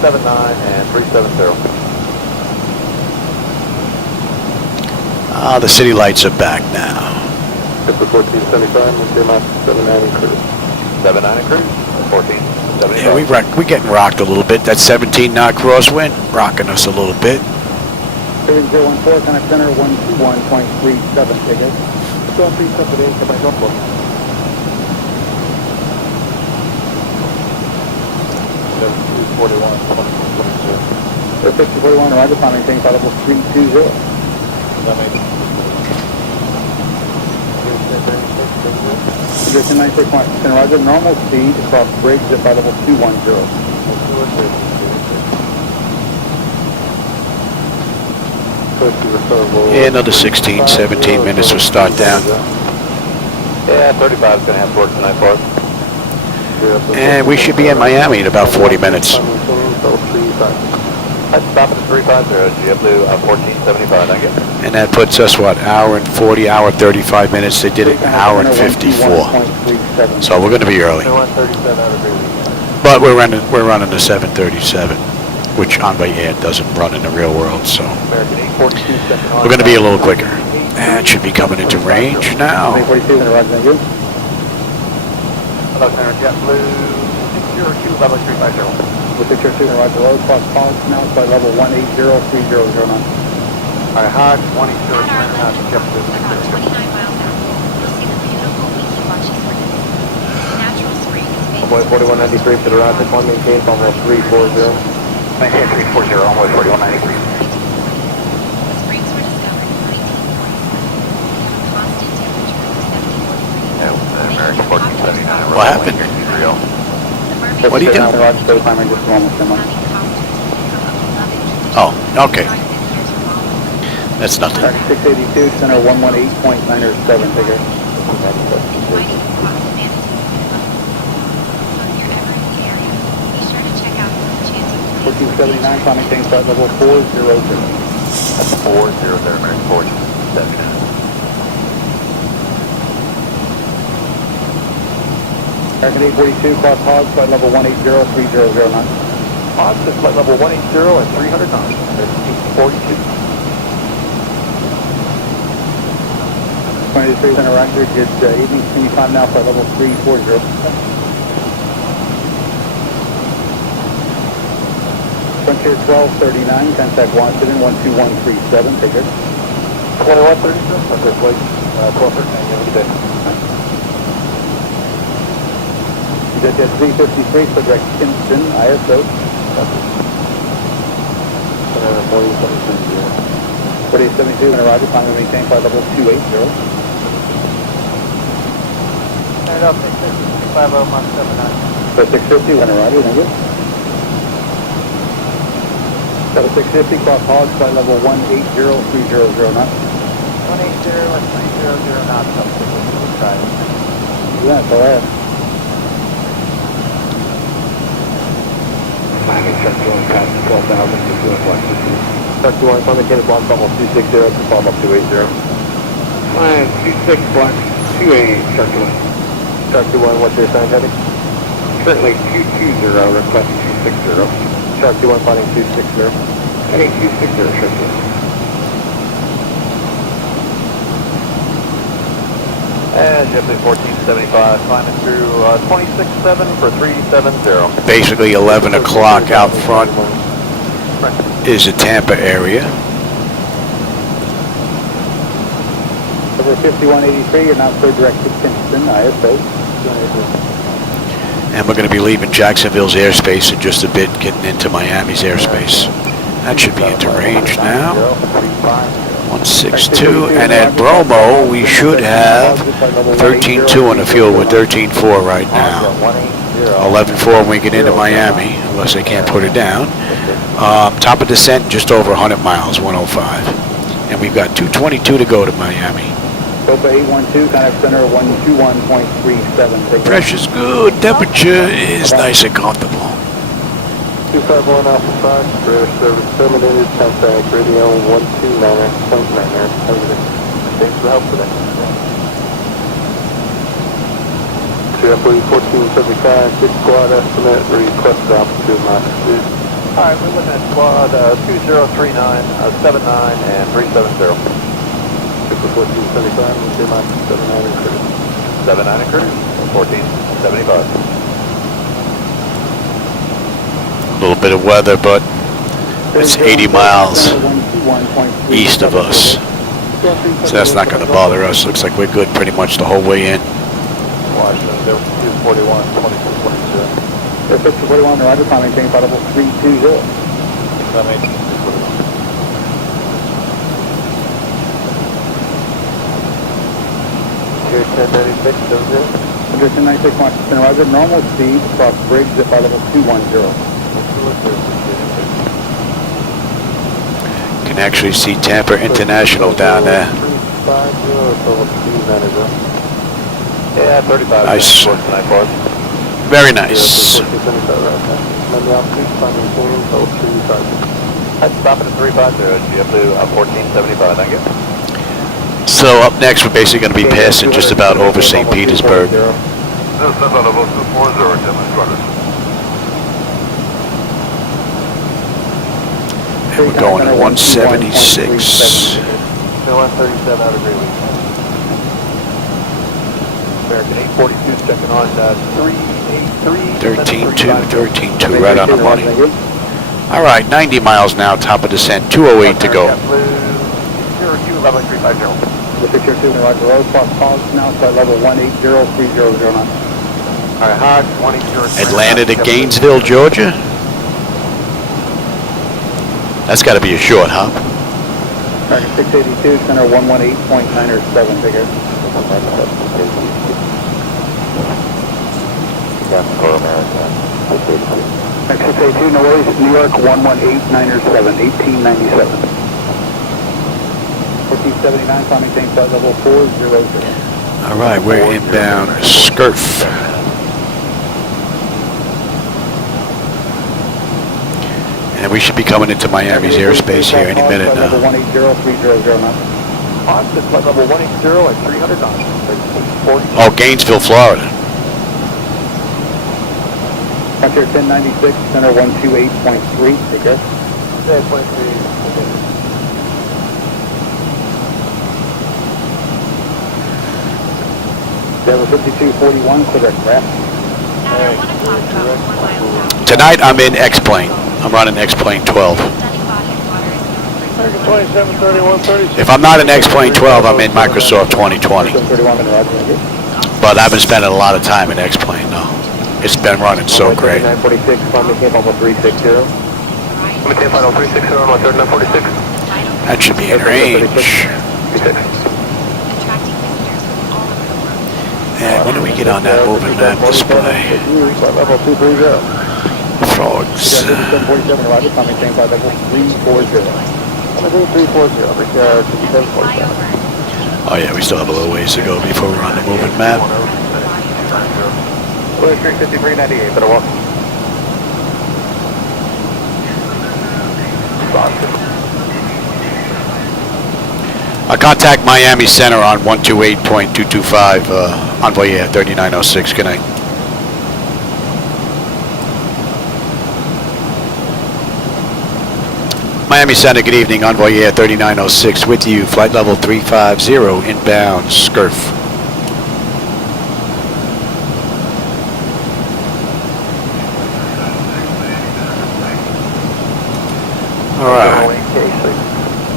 79, and 370. The city lights are back now. JetBlue 1475, maintain out 79 and cruise. 79 and cruise, 1475. Yeah, we're getting rocked a little bit. That 17 knot crosswind rocking us a little bit. 014, connect center 121.37 ticket. 378, come back up. 7241, 2022. 6041, arrival time, maintain flight level 320. Condition 96.1, roger, normal speed across bridge at flight level 210. Yeah, another 16, 17 minutes will start down. Yeah, 35 is going to have to work tonight for us. And we should be in Miami in about 40 minutes. I'd stop at the 350, JetBlue 1475, thank you. And that puts us, what, hour and 40, hour 35 minutes. They did it an hour and 54. So we're going to be early. 137, But we're running the 737, which Envoy Air doesn't run in the real world, so we're going to be a little quicker. And should be coming into range now. 42, roger, Hello, Center JetBlue 602, level 350. with the Church roger, low cross Collins now, flight level 1803009. Alright, Hodge 180, JetBlue 29 miles out, you'll see the beautiful Wiki Watches Ribbon. Natural spring is based Boy 4193 for the roger, one maintain almost 340. Maintain 340, almost 4193. The springs were discovered in 1940. Constant temperature of 74 degrees. Yeah, the American 1479. What happened? The mermaids What do you do? Roger, so time, just a moment, having costumes Oh, okay. That's nothing. 682, center 118.907 ticket. So if you're ever in the area, be sure to check out the chances. 1479, climbing tank flight level 400. That's 400, American 1479. American 842, cross Hogs, flight level 1803009. Hogs is flight level 180 and 300 knots. That's 842. 23 center roger, good evening, can you climb now flight level 340? Frontier 1239, contact Washington 12137, ticket. 2136, on this way, 1239, have a good day. You got that 353, so direct Kinston, ISO. 4872, center roger, climbing maintain flight level 280. And up 650, 250, 79. So 650, center roger, thank you. Got a 650, cross Hogs, flight level 1803009. 180 and 300 knots up to the side. Yeah, go ahead. Miami check going past 12,000 to 2 Truck 21, Columbia Cannon, block level 260, to follow up 280. Line 26 block 288, check going. Truck 21, what's your sign heading? Currently 220, request 260. Truck 21, finding 260. Heading 260, check going. And JetBlue 1475, climbing through 26.7 for 370. Basically 11 o'clock out front is the Tampa area. Over 5183, you're now clear direct to Kinston, ISO. And we're going to be leaving Jacksonville's airspace in just a bit, getting into Miami's airspace. That should be into range now. 162, and at Bromo, we should have 13.2 on the fuel. We're 13.4 right now. 11.4 when we get into Miami, unless they can't put it down. Top of descent, just over 100 miles, 105. And we've got 222 to go to Miami. Copa 812, contact center 121.37. Pressure's good. Temperature is nice and comfortable. 251 Alpha 5, for service terminated, contact radio 129.9. Thanks for the help today. JetBlue 1475, 6 squad estimate, request altitude -2. Alright, we're looking at squad 2039, 79, and 370. Super 1475, we'll minus 79 and cruise. 79 and cruise, 1475. A little bit of weather, but it's 80 miles east of us. So that's not going to bother us. Looks like we're good pretty much the whole way in. Washington, 241, 2222. Air 41, Roger, maintain flight level 320. Here, 1096, 00. 1096, Washington, Roger, normal speed, cross bridge at flight level 210. Can actually see Tampa International down there. Yeah, 35. Nice. Very nice. I'd stop it at 350. You have to 1475. Thank you. So up next, we're basically going to be passing just about over St. Petersburg. And we're going at 176. 137 out of Greeley. American 842 checking on 383. 13.2, right on the money. All right, 90 miles now, top of descent, 208 to go. The picture 2, Roger, road, pause now, flight level 1803009. Alright, Hodge, 180. Atlanta to Gainesville, Georgia. That's got to be a short hop. American 682, center 118.907, bigger. Next 682, no worries, New York 118.907, 1897. 1479, climbing same flight level 400. All right, we're inbound Scurf. And we should be coming into Miami's airspace here any minute now. Level 1803009. Austin, flight level 180 at 300 knots. Oh, Gainesville, Florida. Frontier 1096, center 128.3, take care. Yeah, 23. Level 5241, clear craft. Tonight I'm in X-Plane. I'm running X-Plane 12. If I'm not in X-Plane 12, I'm in Microsoft 2020. But I've been spending a lot of time in X-Plane though. It's been running so great. 946, climbing camp almost 360. That should be in range. And when do we get on that moving map display? Frogs. Oh yeah, we still have a little ways to go before we're on the moving map. 35398, better walk. I'll contact Miami Center on 128.225, Envoy Air 3906. Good night. Miami Center, good evening. Envoy Air 3906 with you. Flight level 350, inbound, Scurf. All right.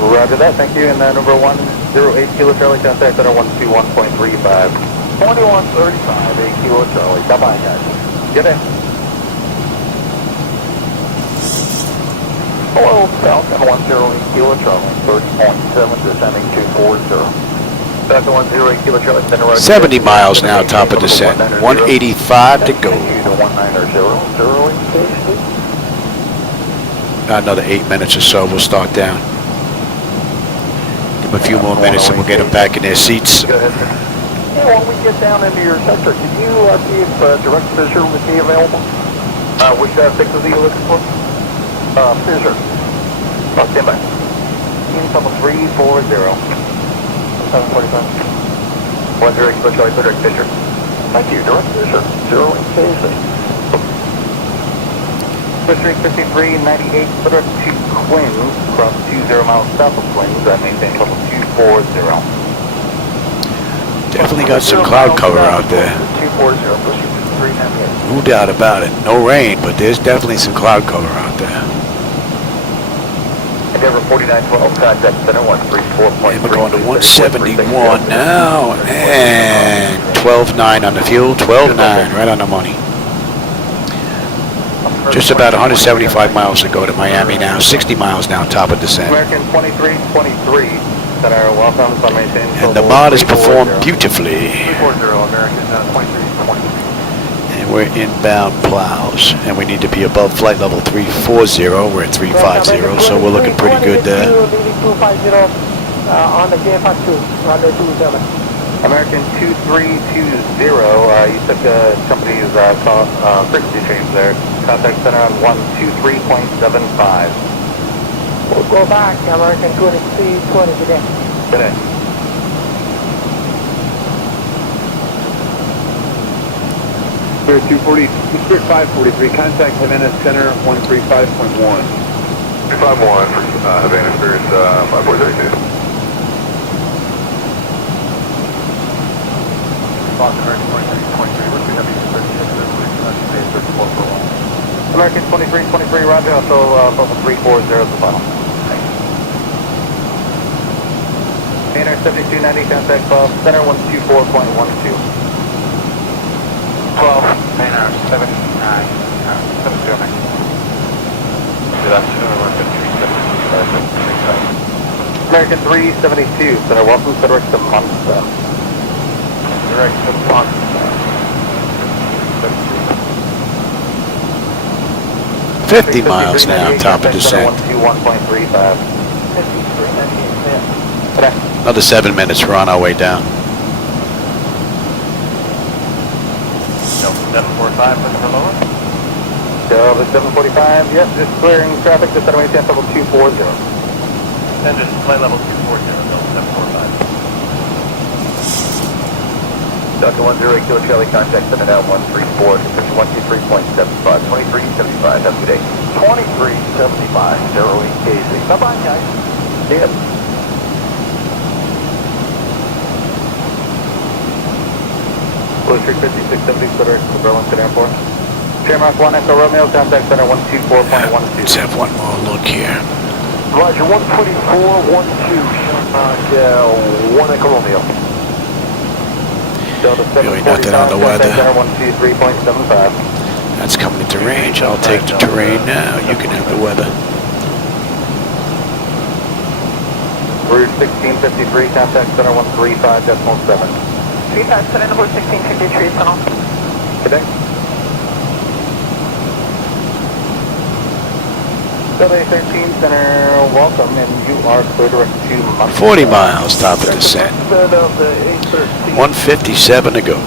Roger that, thank you. And number 108 Kilo Charlie, contact center 121.35. 2135, 8 Kilo Charlie. Bye-bye, guys. Get in. Hello, Falcon 108 Kilo Charlie, 30.7, descending 240. Falcon 108 Kilo Charlie, center right. 70 miles now, top of descent. 185 to go. 190. Got another 8 minutes or so, we'll start down. them a few more minutes and we'll get them back in their seats. Go ahead, sir. Yeah, when we get down into your sector, can you see if direct fissure would be available? Which fixes are you looking for? Fissure. Stand by. In level 340. 745. 10 Kilo Charlie, direct fissure. Thank you, direct fissure. 0 in KC. Pushing 5398, direct to Queens, cross 20 miles south of Queens, that maintains level 240. Definitely got some cloud cover out there. 240, pushing 5398. No doubt about it. No rain, but there's definitely some cloud cover out there. Endeavor 4912, contact center 134.3. And we're going to 171 now, and 12.9 on the fuel, 12.9, right on the money. Just about 175 miles to go to Miami now, 60 miles now, top of descent. American 2323, center, welcome, maintain. And the mod has performed beautifully. 340, American 2323. And we're inbound plows, and we need to be above flight level 340. We're at 350, so we're looking pretty good there. On the JF2, runway 27. American 2320, you took the company's frequency change there. Contact center on 123.75. We'll go back, American 2320 today. Today. Spirit 240, Spirit 543, contact Havana Center 135.1. 351 for Havana Spirit 5432. American 2323, roger, also level 340 is the final. ANR 7290, contact center 124.12. 12, ANR 79, 72. Good afternoon, American 372. American 372, center, welcome, direct to Monza. Direct to Monza. 50 miles now, top of descent. 121.35. Another 7 minutes, we're on our way down. No, 745, looking for lower. Delta 745, yep, just clearing traffic, just at maintain level 240. And just flight level 240, Delta 745. Delta 10 Kilo Charlie, contact center now 134, position 123.75, 2375, have a good day. 2375, 08 KC. Bye-bye, guys. See ya. Blue Street 5670, clear to Burlington Airport. Shamrock 1 Echo Romeo, contact center 124.12. Let's have one more look here. Roger, 124.12, Shamrock 1 Echo Romeo. Really nothing on the weather. Center 123.75. That's coming into range. I'll take the terrain now. You can have the weather. Route 1653, contact center 135.7. 357, number 1653, tunnel. Good day. Southern 13 center, welcome, and you are clear direct to Monza. 40 miles, top of descent. 157 to go.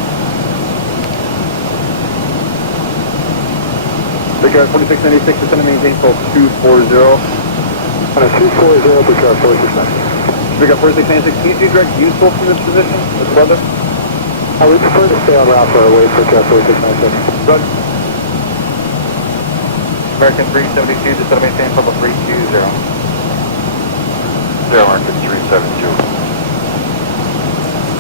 Bigard 4696, descend and maintain full 240. On a 240, Bigard 4696. Bigard 4696, can you do direct useful from this position, Mr. Brother? I would prefer to stay on route for a wait for Bigard 4696. Good. American 372, just to maintain level 320. American 372.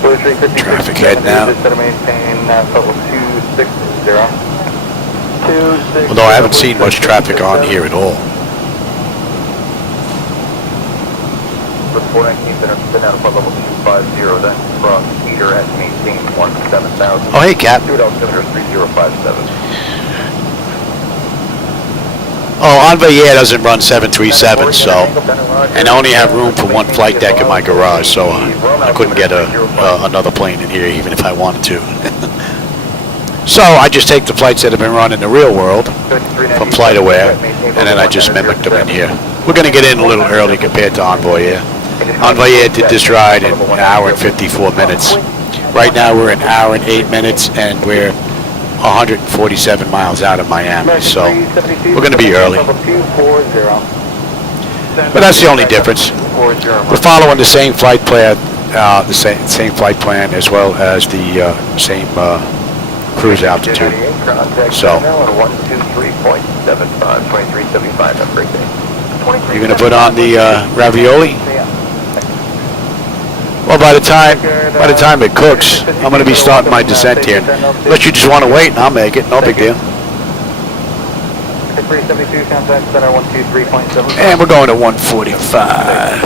Blue Street 56. Traffic head now. Just to maintain level 260. 260. Although I haven't seen much traffic on here at all. The 419 center, sit down above level 250, then cross Peter and maintain 17000. Oh, hey, Cap. 2 altimeter 3057. Oh, Envoy Air doesn't run 737, so, and I only have room for one flight deck in my garage, so I couldn't get another plane in here even if I wanted to. So I just take the flights that have been run in the real world from FlightAware, and then I just mimic them in here. We're going to get in a little early compared to Envoy Air. Envoy Air did this ride in an hour and 54 minutes. Right now we're an hour and 8 minutes, and we're 147 miles out of Miami, so we're going to be early. But that's the only difference. We're following the same flight plan, as well as the same cruise altitude. So you're going to put on the ravioli? Well, by the time it cooks, I'm going to be starting my descent here. Unless you just want to wait, and I'll make it. No big deal. And we're going to 145.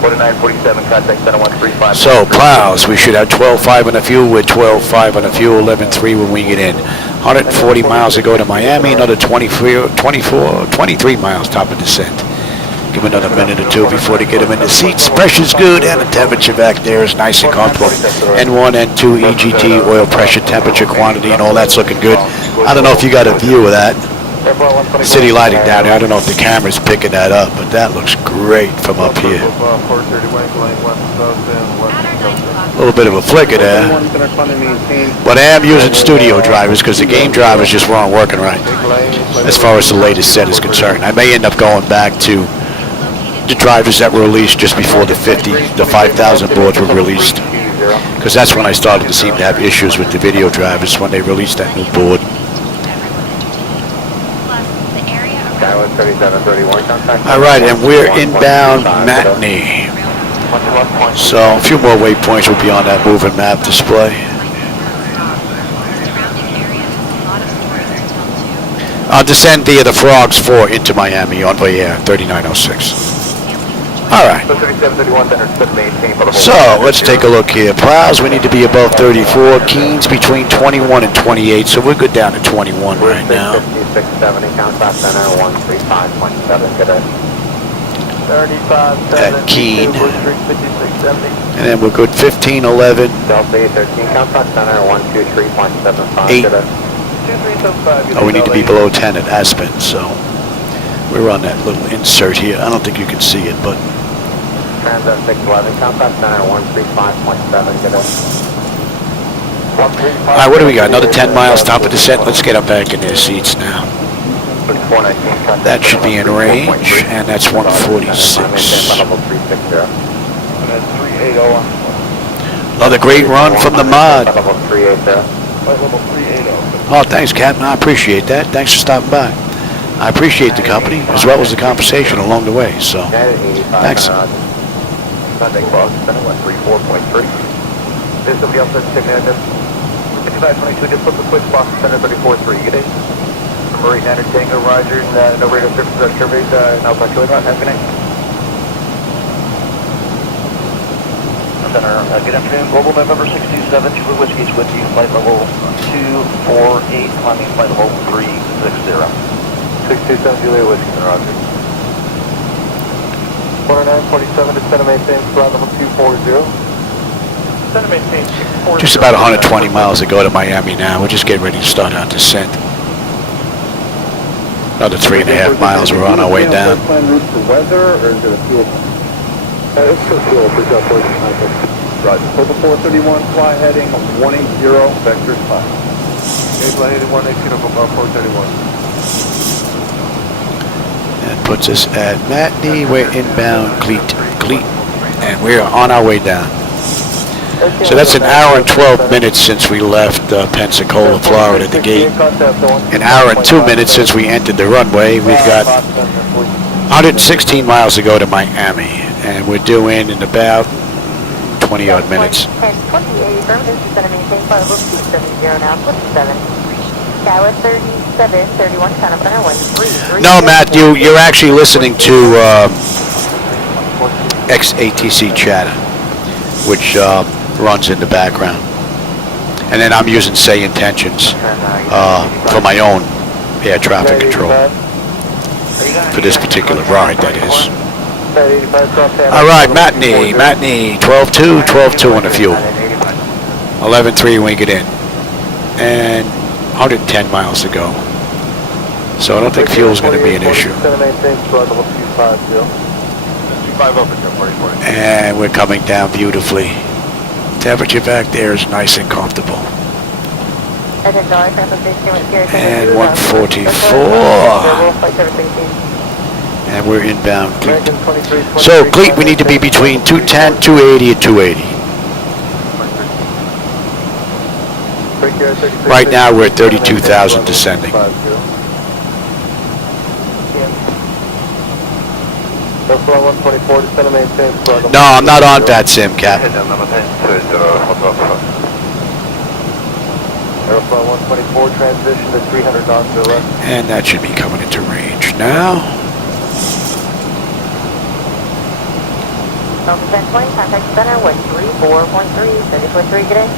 4947, contact center 135. So, plows, we should have 12.5 on the fuel with 12.5 on the fuel, 11.3 when we get in. 140 miles to go to Miami, another 23 miles top of descent. Give them another minute or two before they get them in the seats. Pressure's good, and the temperature back there is nice and comfortable. N1, N2, EGT, oil pressure, temperature, quantity, and all that's looking good. I don't know if you got a view of that. City lighting down there. I don't know if the camera's picking that up, but that looks great from up here. A little bit of a flicker there. But I am using studio drivers because the game drivers just weren't working right as far as the latest set is concerned. I may end up going back to the drivers that were released just before the 5,000 boards were released, because that's when I started to seem to have issues with the video drivers, when they released that new board. All right, and we're inbound Matinee. So a few more waypoints will be on that moving map display. I'll descend via the Frogs 4 into Miami, Envoy Air 3906. All right. So let's take a look here. Plows, we need to be above 34. Keens between 21 and 28, so we're good down to 21 right now. At Keene. And then we're good 15, 11, 8. Oh, we need to be below 10 at Aspen, so we're on that little insert here. I don't think you can see it, but Transat 611, contact center 135.7, get us. all right, what do we got? Another 10 miles top of descent. Let's get up back in their seats now. That should be in range, and that's 146. Another great run from the mod. Oh, thanks, Captain. I appreciate that. Thanks for stopping by. I appreciate the company as well as the conversation along the way. So, thanks. Sunday Box, center 134.3. There's somebody else that's checking in. 5522, just put the quick box, center 34.3. Good day. Marine Niner Tango, Roger, no radio services are surveyed, now talk to you about. Have a good night. Center, good afternoon. Global November 627, Julie Whiskey's with you. Flight level 248, climbing flight level 360. 627, Julia Whiskey, Roger. 4947 to center maintain, flight level 240. Center maintain 240. Just about 120 miles to go to Miami now. We're just getting ready to start our descent. Another 3.5 miles. We're on our way down. Plan route for weather, or is it a fuel? It's for fuel, for Delta. Roger. Total 431, fly heading 180, vector 5. Okay, fly heading 180, about 431. That puts us at Matinee. We're inbound Cleat, and we're on our way down. So that's an hour and 12 minutes since we left Pensacola, Florida, at the gate. An hour and 2 minutes since we entered the runway. We've got 116 miles to go to Miami, and we're due in about 20-odd minutes. No, Matt, you're actually listening to XATC chatter, which runs in the background. And then I'm using SayIntentions for my own air traffic control for this particular ride, that is. All right, Matinee, 12.2 on the fuel. 11.3 when we get in. And 110 miles to go. So I don't think fuel is going to be an issue. And we're coming down beautifully. Temperature back there is nice and comfortable. And 144. And we're inbound. So, Cleat, we need to be between 210, 280, and 280. Right now, we're at 32,000 descending. No, I'm not on that sim, Cap. Airflow 124, transition to 300 knots or less. And that should be coming into range now. Contact center with 3413, 34.3, get in.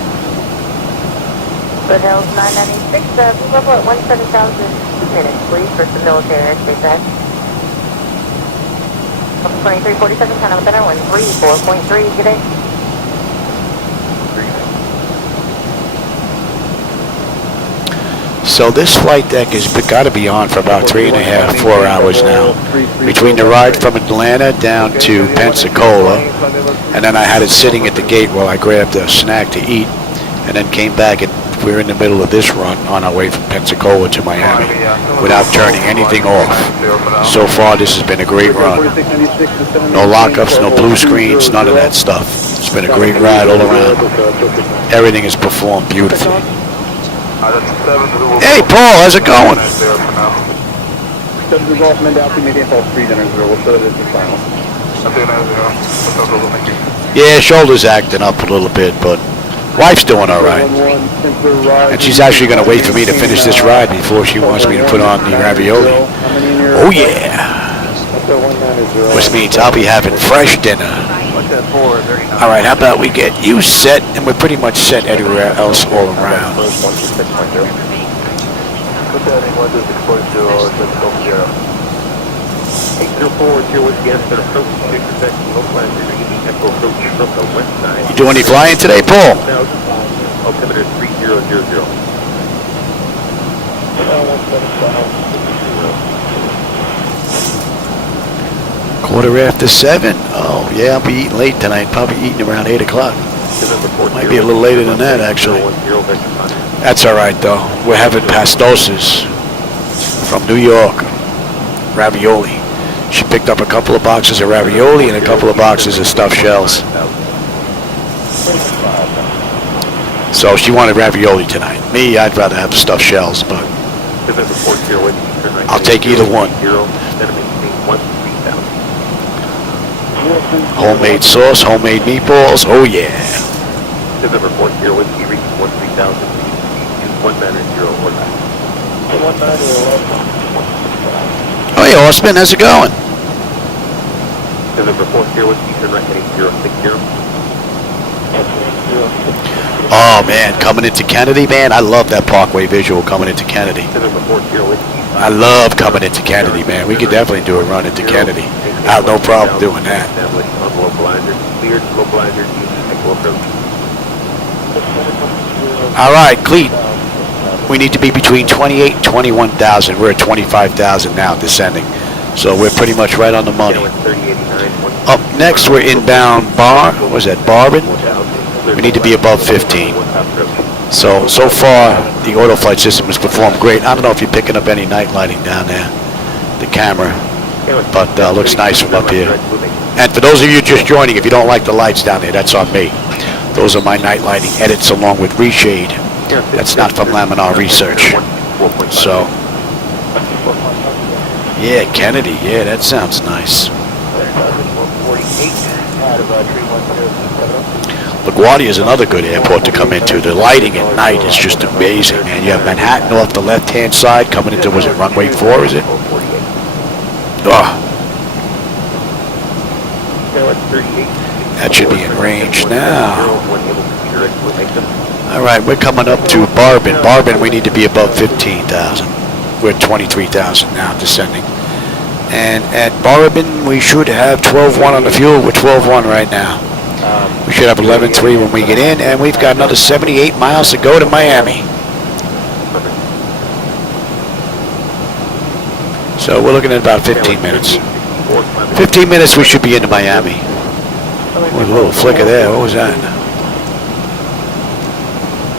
Foothills 996, level at 17,000 minutes, please, for some military airspace ahead. 2347, contact center with 34.3, get in. So this flight deck has got to be on for about 3.5, 4 hours now. Between the ride from Atlanta down to Pensacola, and then I had it sitting at the gate while I grabbed a snack to eat, and then came back and we're in the middle of this run on our way from Pensacola to Miami without turning anything off. So far this has been a great run. No lockups, no blue screens, none of that stuff. It's been a great ride all around. Everything has performed beautifully. Hey Paul, how's it going? Yeah, shoulders acting up a little bit, but wife's doing all right. And she's actually going to wait for me to finish this ride before she wants me to put on the ravioli. Oh yeah. Which means I'll be having fresh dinner. All right, how about we get you set, and we're pretty much set everywhere else all around. You do any flying today, Paul? Altimeter 3000. 7:15. Oh, yeah, I'll be eating late tonight. Probably eating around 8 o'clock. Might be a little later than that, actually. That's all right, though. We're having pastosas from New York. Ravioli. She picked up a couple of boxes of ravioli and a couple of boxes of stuffed shells. So she wanted ravioli tonight. Me, I'd rather have stuffed shells, but I'll take either one. Homemade sauce, homemade meatballs, oh yeah. Oh hey Osman, how's it going? Oh man, coming into Kennedy, man, I love that Parkway visual coming into Kennedy. I love coming into Kennedy, man. We could definitely do a run into Kennedy. I have no problem doing that. All right, Cleat. We need to be between 28 and 21,000. We're at 25,000 now, descending. So we're pretty much right on the money. Up next, we're inbound Barbin. We need to be above 15. So far, the auto flight system has performed great. I don't know if you're picking up any night lighting down there, the camera, but looks nice from up here. And for those of you just joining, if you don't like the lights down there, that's on me. Those are my night lighting edits along with reshade. That's not from Laminar Research. So, yeah, Kennedy, yeah, that sounds nice. LaGuardia is another good airport to come into. The lighting at night is just amazing, man. You have Manhattan off the left-hand side coming into, was it runway 4, is it? Oh. That should be in range now. All right, we're coming up to Barbin. Barbin, we need to be above 15,000. We're at 23,000 now, descending. And at Barbin, we should have 12.1 on the fuel. We're 12.1 right now. We should have 11.3 when we get in, and we've got another 78 miles to go to Miami. So we're looking at about 15 minutes. 15 minutes, we should be into Miami. Oh, a little flicker there. What was that?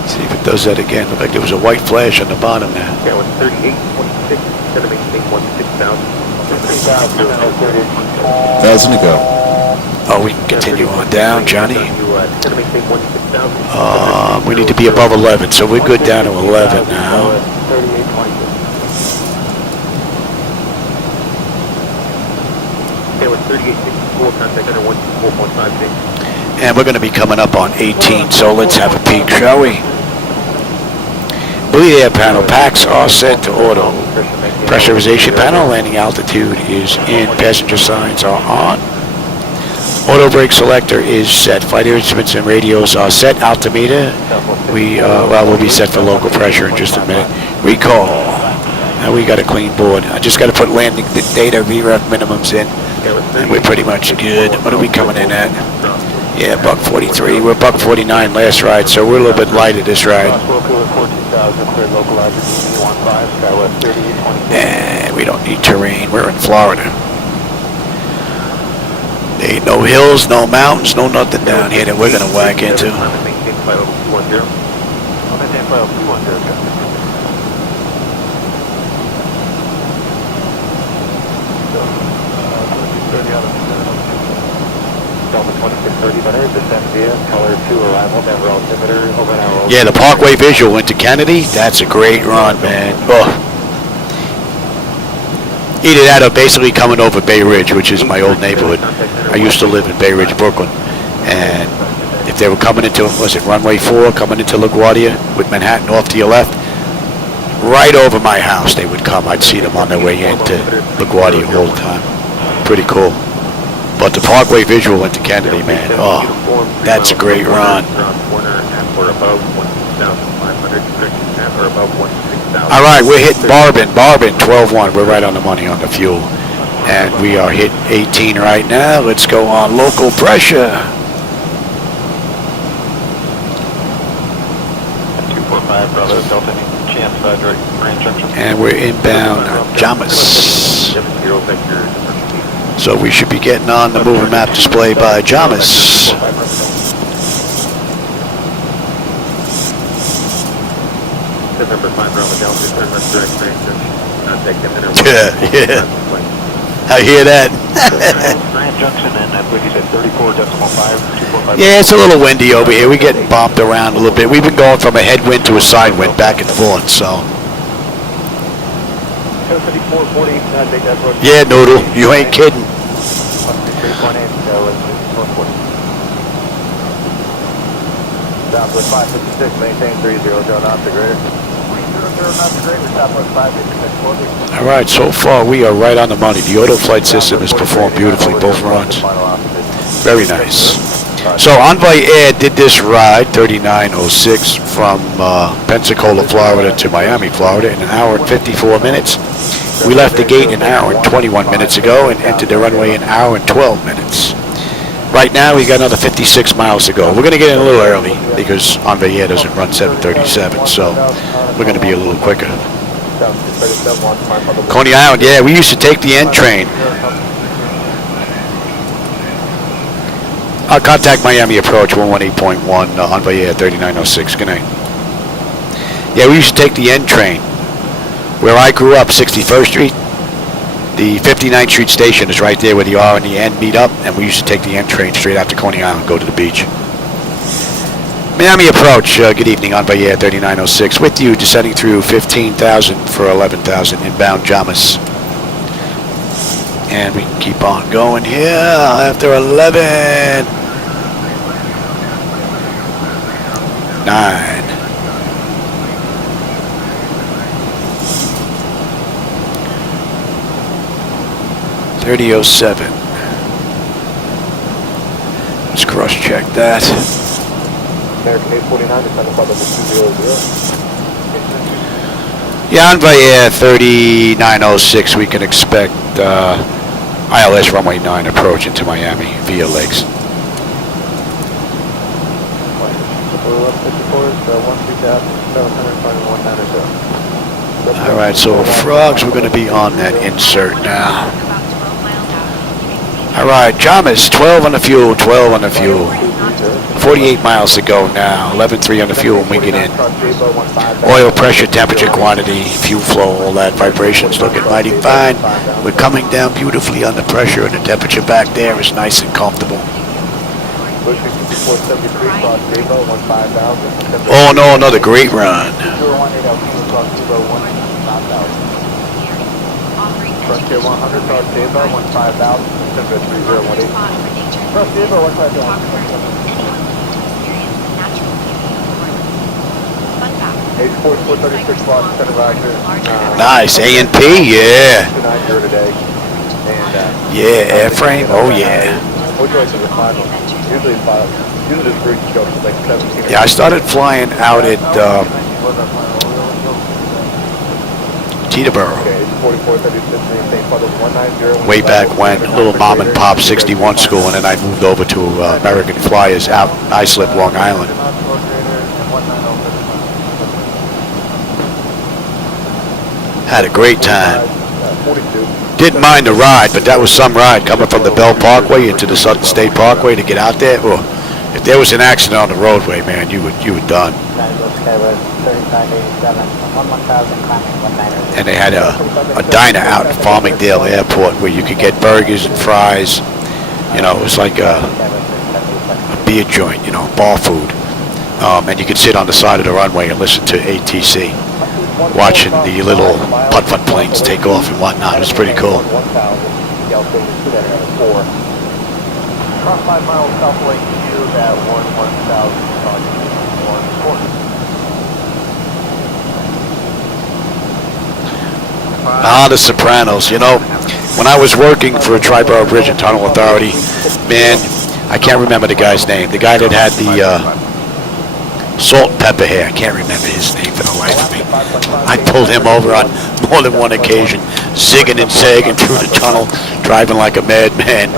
See if it does that again. Looked like there was a white flash on the bottom there. Yeah, 3826, gonna maintain 16,000. 1,000 to go. Oh, we can continue on down, Johnny. Gonna maintain 16,000. We need to be above 11, so we're good down to 11 now. 3826. Okay, with 3864, contact under 124.56. And we're going to be coming up on 18, so let's have a peek, shall we? Bleed air panel packs are set to auto. Pressurization panel, landing altitude is in, passenger signs are on. Auto brake selector is set. Flight instruments and radios are set. Altimeter, we'll be set for local pressure in just a minute. Recall. Now we got a clean board. I just got to put landing data VREF minimums in, and we're pretty much good. What are we coming in at? Yeah, buck 43. We're buck 49 last ride, so we're a little bit light at this ride. And we don't need terrain. We're in Florida. There ain't no hills, no mountains, no nothing down here that we're going to whack into. Yeah, the Parkway visual into Kennedy, that's a great run, man. Oh. Either that or basically coming over Bay Ridge, which is my old neighborhood. I used to live in Bay Ridge, Brooklyn. And if they were coming into, was it runway 4, coming into LaGuardia with Manhattan off to your left, right over my house they would come. I'd see them on their way into LaGuardia all the time. Pretty cool. But the Parkway visual into Kennedy, man, oh, that's a great run. All right, we're hitting Barbin, 12-1. We're right on the money on the fuel. And we are hitting 18 right now. Let's go on local pressure. 245, Bravo, Delta, chance, direct Grand Junction. And we're inbound Jamas. So we should be getting on the moving map display by Jamas. November 5, Bravo, Delta, turn left direct Grand Junction. Contact them in. Yeah. I hear that. Grand Junction, and I believe you said 34.5, 245. Yeah, it's a little windy over here. We're getting bumped around a little bit. We've been going from a headwind to a side wind back and forth, so. Yeah, Noodle, you ain't kidding. Southwest 556, maintain 30, go knots to greater. All right, so far we are right on the money. The auto flight system has performed beautifully, both runs. Very nice. So Envoy Air did this ride, 3906, from Pensacola, Florida to Miami, Florida in an hour and 54 minutes. We left the gate an hour and 21 minutes ago and entered the runway an hour and 12 minutes. Right now we got another 56 miles to go. We're going to get in a little early because Envoy Air doesn't run 737, so we're going to be a little quicker. Coney Island, yeah, we used to take the N train. I'll contact Miami Approach 118.1 Envoy Air 3906. Good night. Yeah, we used to take the N train. Where I grew up, 61st Street, the 59th Street station is right there where the R and the N meet up, and we used to take the N train straight out to Coney Island, go to the beach. Miami Approach, good evening, Envoy Air 3906, with you, descending through 15,000 for 11,000, inbound Jamas. And we can keep on going here after 11. 9. 3007. Let's cross-check that. American 849, descending by level 200. Yeah, Envoy Air 3906, we can expect ILS runway 9 approach into Miami via legs. All right, so frogs, we're going to be on that insert now. All right, Jamas, 12 on the fuel, 12 on the fuel. 48 miles to go now, 11.3 on the fuel when we get in. Oil pressure, temperature, quantity, fuel flow, all that, vibrations looking mighty fine. We're coming down beautifully on the pressure, and the temperature back there is nice and comfortable. Oh no, another great run. Frontier 100, South Java, 15,000, December 3018. South Java, 15,000. H4436 Lost, Center Roger. Nice, A and P, yeah. 290 today. And, yeah, airframe, oh yeah. We'll go to the final. Usually this bridge goes to like 17. Yeah, I started flying out at Teterboro. Way back when, little mom and pop 61 school, and then I moved over to American Flyers out Islip, Long Island. Had a great time. Didn't mind the ride, but that was some ride coming from the Bell Parkway into the Southern State Parkway to get out there. Oh, if there was an accident on the roadway, man, you were done. And they had a diner out at Farmingdale Airport where you could get burgers and fries. You know, it was like a beer joint, you know, bar food. And you could sit on the side of the runway and listen to ATC, watching the little putt-putt planes take off and whatnot. It was pretty cool. Cross 5 miles south lane to that 1,000. The Sopranos. You know, when I was working for a Triborough Bridge and Tunnel Authority, man, I can't remember the guy's name. The guy that had the salt and pepper hair. I can't remember his name for the life of me. I pulled him over on more than one occasion, zigging and zagging through the tunnel, driving like a madman.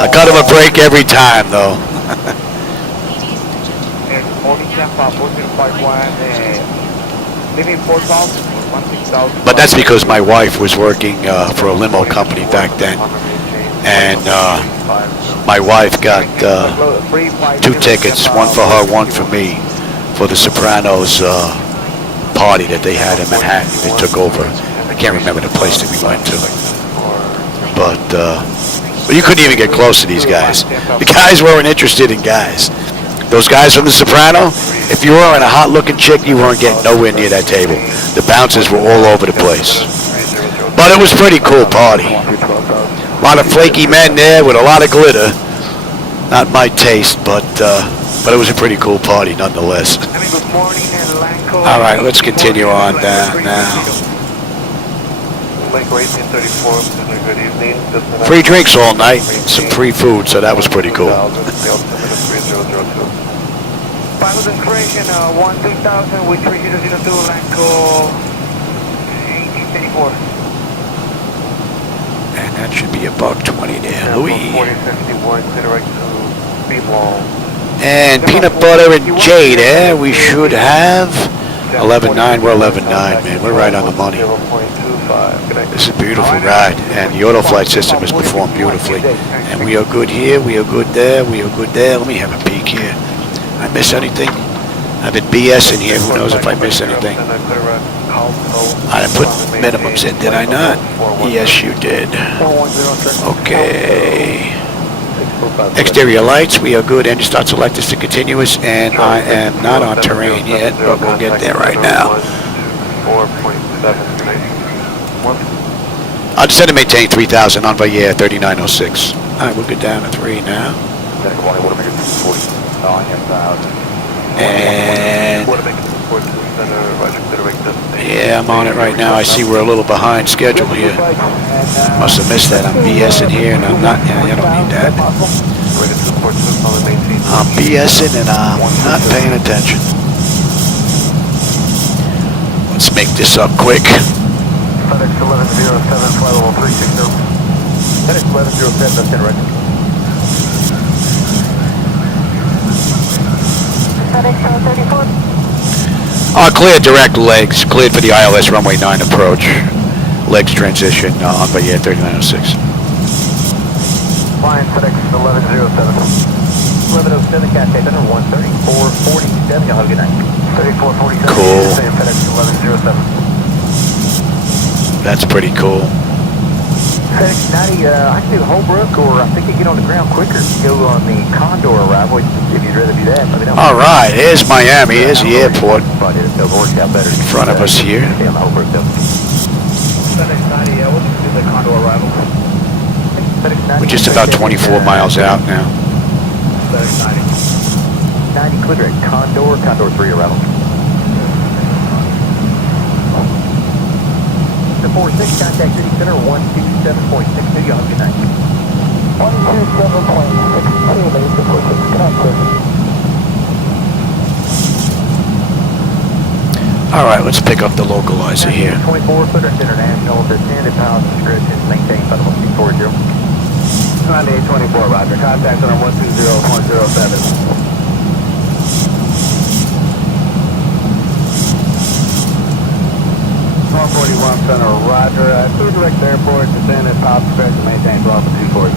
I cut him a break every time, though. But that's because my wife was working for a limo company back then, and my wife got 2 tickets, one for her, one for me, for the Sopranos party that they had in Manhattan. They took over. I can't remember the place that we went to, but you couldn't even get close to these guys. The guys weren't interested in guys. Those guys from The Soprano, if you weren't a hot-looking chick, you weren't getting nowhere near that table. The bouncers were all over the place. But it was a pretty cool party. A lot of flaky men there with a lot of glitter. Not my taste, but it was a pretty cool party nonetheless. All right, let's continue on down now. Free drinks all night, some free food, so that was pretty cool. Final destination 12000 with 3002 Lanco 1834. And that should be about 20 there, Louis. 4051, direct to B-Wall. And peanut butter and J there. We should have 11.9. We're 11.9, man. We're right on the money. This is a beautiful ride, and the auto flight system has performed beautifully. And we are good here. We are good there. We are good there. Let me have a peek here. I miss anything? I've been BS in here. Who knows if I miss anything? I put minimums in, did I not? Yes, you did. Okay. Exterior lights, we are good. Engine start selectors to continuous, and I am not on terrain yet, but we'll get there right now. I'll just set and maintain 3000 on Envoy Air 3906. All right, we'll get down to 3 now. And yeah, I'm on it right now. I see we're a little behind schedule here. Must have missed that. I'm BSing here, and I'm not. Yeah, you don't need that. I'm BSing, and I'm not paying attention. Let's make this up quick. FedEx 1107, flight level 360. FedEx 1107, that's in record. FedEx 34. Cleared direct legs. Cleared for the ILS runway 9 approach. legs transition on by Air 3906. Flying FedEx 1107. 1107, contact center 13447. Y'all have a good night. 3447. Cool. FedEx 1107. That's pretty cool. FedEx 90, I can do Holbrook, or I think you get on the ground quicker. Go on the Condor arrival if you'd rather do that. Let me know. All right, here's Miami. Here's the airport It'll work out better. in front of us here. Stay on the Holbrook though. FedEx 90, we'll just do the Condor arrival. FedEx 90. We're just about 24 miles out now. FedEx 90. 90 clear at Condor, Condor 3 arrival. 46, contact City Center 127.62. Y'all have a good night. 127.62, basic 46, contact. All right, let's pick up the localizer here. 24 footers international, descended pilot description, maintain Federal 240. 9824, roger. Contact center 120.07. 141 center, roger. Two direct airport, descended pilot discretion, maintain Bravo 240.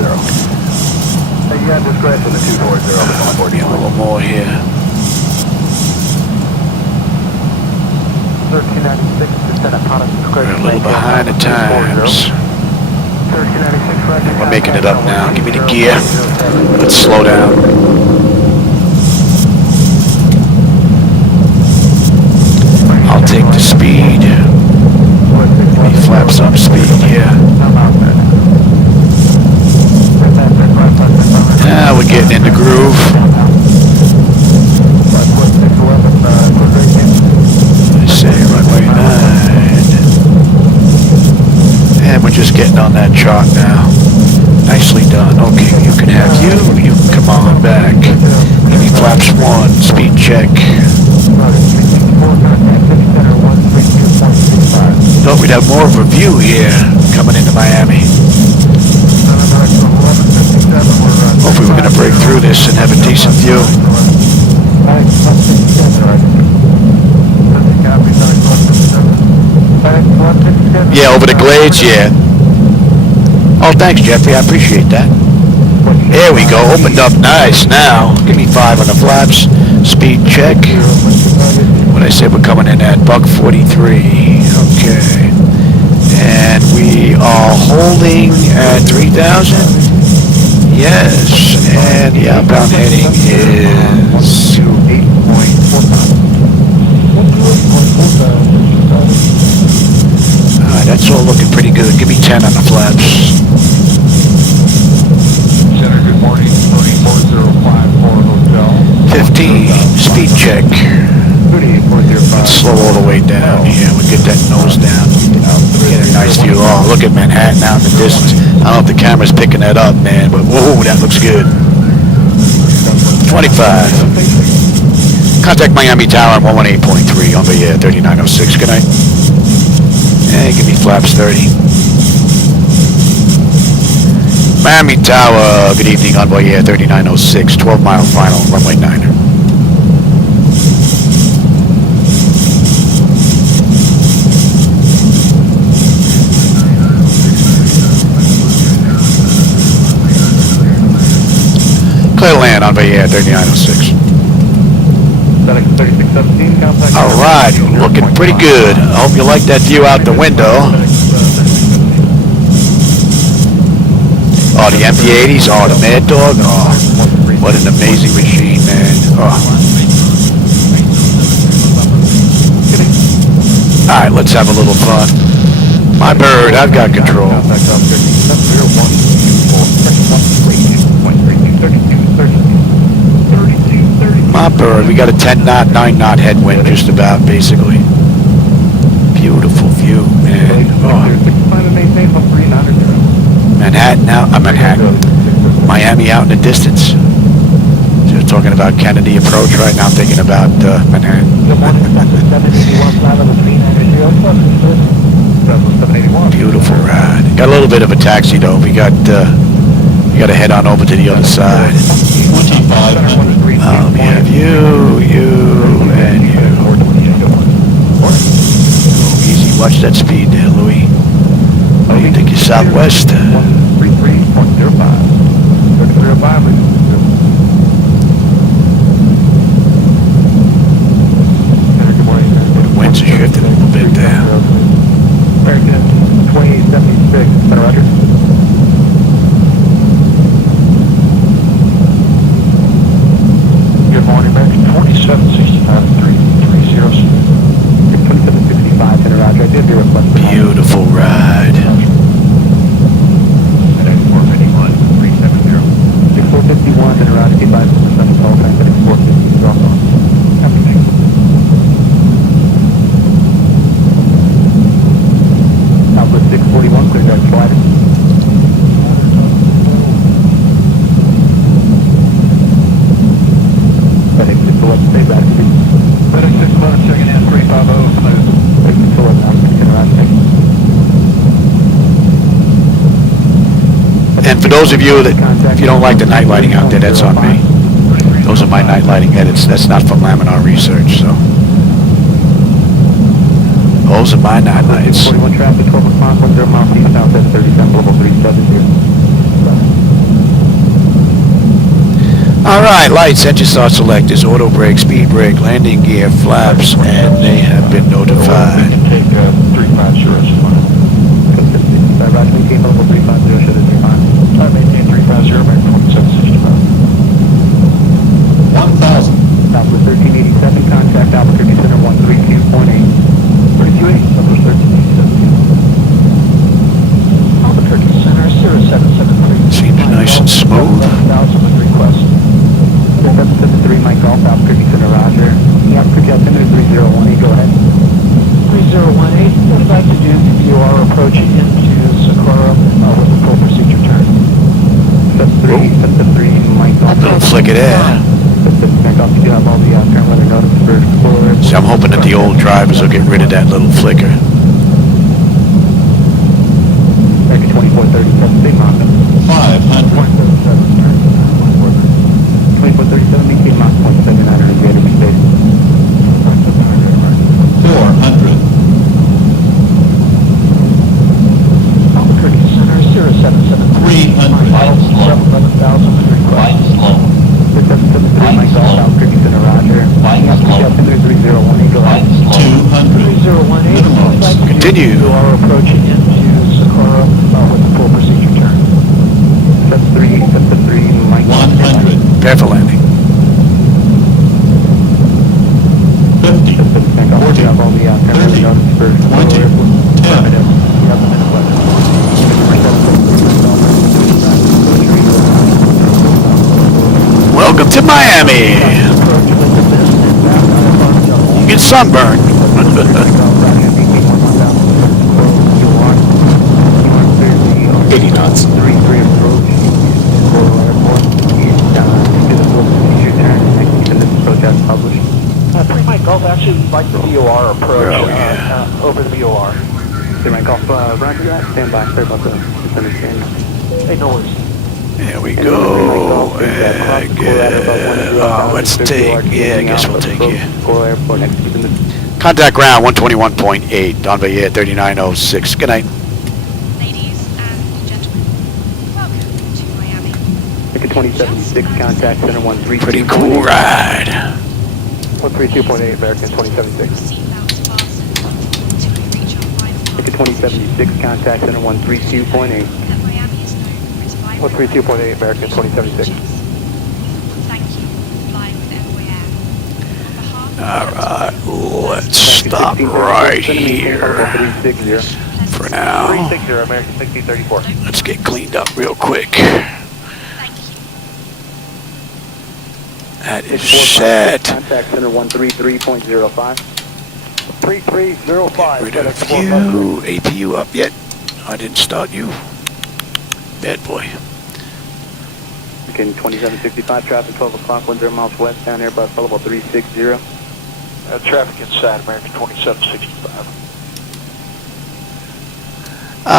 Hey, you got discretion to 240. A little more here. 1396, descended pilot discretion. We're a little behind the times. 1396, roger. We're making it up now. Give me the gear. Let's slow down. I'll take the speed. Give me flaps up speed here. Now we're getting in the groove. Let's say runway 9. And we're just getting on that chart now. Nicely done. Okay, you can have you can come on back. Give me flaps 1, speed check. Thought we'd have more of a view here coming into Miami. Hopefully we're going to break through this and have a decent view. Yeah, over the glades, yeah. Oh, thanks, Jeffrey. I appreciate that. There we go. Opened up nice now. Give me 5 on the flaps. Speed check. What I said, we're coming in at buck 43. Okay. And we are holding at 3,000. Yes. And the outbound heading is 8.4. Alright, that's all looking pretty good. Give me 10 on the flaps. Center, good morning. 34054 Hotel. 15. Speed check. Let's slow all the way down here. We'll get that nose down. Get a nice view. Oh, look at Manhattan out in the distance. I don't know if the camera's picking that up, man, but whoa, that looks good. 25. Contact Miami Tower on 118.3 on the 3906. Good night. And give me flaps 30. Miami Tower, good evening, Envoy Air 3906, 12-mile final, runway 9. Clear land, Envoy Air 3906. All right, looking pretty good. I hope you like that view out the window. Oh, the MD-80s, oh, the Mad Dog, oh, what an amazing machine, man. Oh. All right, let's have a little fun. My bird, I've got control. My bird, we got a 10-knot, 9-knot headwind just about, basically. Beautiful view, man. Oh. Manhattan out, Manhattan. Miami out in the distance. So we're talking about Kennedy approach right now, thinking about Manhattan. Beautiful ride. Got a little bit of a taxi though. We got to head on over to the other side. We have you, and you. Oh, easy. Watch that speed there, Louis. you Southwest. 133.05. 3305, please. Good morning. Winds are shifting a little bit there. American 2876, Center Roger. Good morning, American 2765, 330. 2765, Center Roger. I did your request. Beautiful ride. 451 and around 85 Sunny call time, 450 drop off. Outlet 641, clear direct flight. FedEx 611, stay back. FedEx 611, checking in, 350, smooth. FedEx 611, I'm checking around, And for those of you that, if you don't like the night lighting out there, that's on me. Those are my night lighting edits. That's not from Laminar Research, so. Those are my night lights. 41 traffic, 12 o'clock, 10 miles eastbound, 37, level 370. Alright, lights, engine start selectors, auto brake, speed brake, landing gear, flaps, and they have been notified. We can take 350, Roger, maintain level 350, should it be fine? Maintain 350, American 2765. 1,000. Southwest 1387, contact Albuquerque Center 132.8. 328, Southwest 1387. Albuquerque Center 0773. Seems nice and smooth. 11,000 with request. 773, Mike Golf, Albuquerque Center, Roger. The Albuquerque Altimeter 3018, go ahead. 3018, what I'd like to do, you are approaching into Socorro with a full procedure turn. 773, Mike Golf. Little flicker there. Mike Golf, you have all the current weather notice for Florida. So I'm hoping that the old drivers will get rid of that little flicker. American 2437, stay Mach. 500. 2437, maintain Mach 0.79 under the enemy space. 400. Albuquerque Center 0773. 300. Light slow. 11,000 with request. Light slow. 773, Mike Golf, Albuquerque Center, Roger. Light slow. Altimeter 3018, go ahead. Light slow. 200. Continue. You are approaching into Socorro with a full procedure turn. 73, Mike. 100. Prepare for landing. 50. 40. 30. 20. 10. Welcome to Miami. You get sunburned. 80 knots. 33 approach. Published. 3 Mike Golf, actually like the VOR approach over the VOR. 3 Mike Golf, roger that. Stand by. Sorry about the misunderstanding. Hey, no worries. There we go. Let's take, yeah, I guess we'll take you. Contact ground 121.8, Envoy Air 3906. Good night. Ladies and gentlemen, welcome to Miami. 2076, contact center 132. Pretty cool ride. 132.8, American 2076. Seatbelts fastened until we reach our final mark. 2076, contact center 132.8. That Miami is known for its vibrant 132.8, American 2076. Thank you for flying with Envoy Air. On behalf of Alright, let's stop right here for now. 360, American 1634. Let's get cleaned up real quick. thank you. That is set. Contact center 133.05. 3305. Rid of you. APU up yet? I didn't start you. Bad boy. Again, 2765, traffic 12 o'clock, 10 miles west, down here by Level 360. Traffic inside American 2765.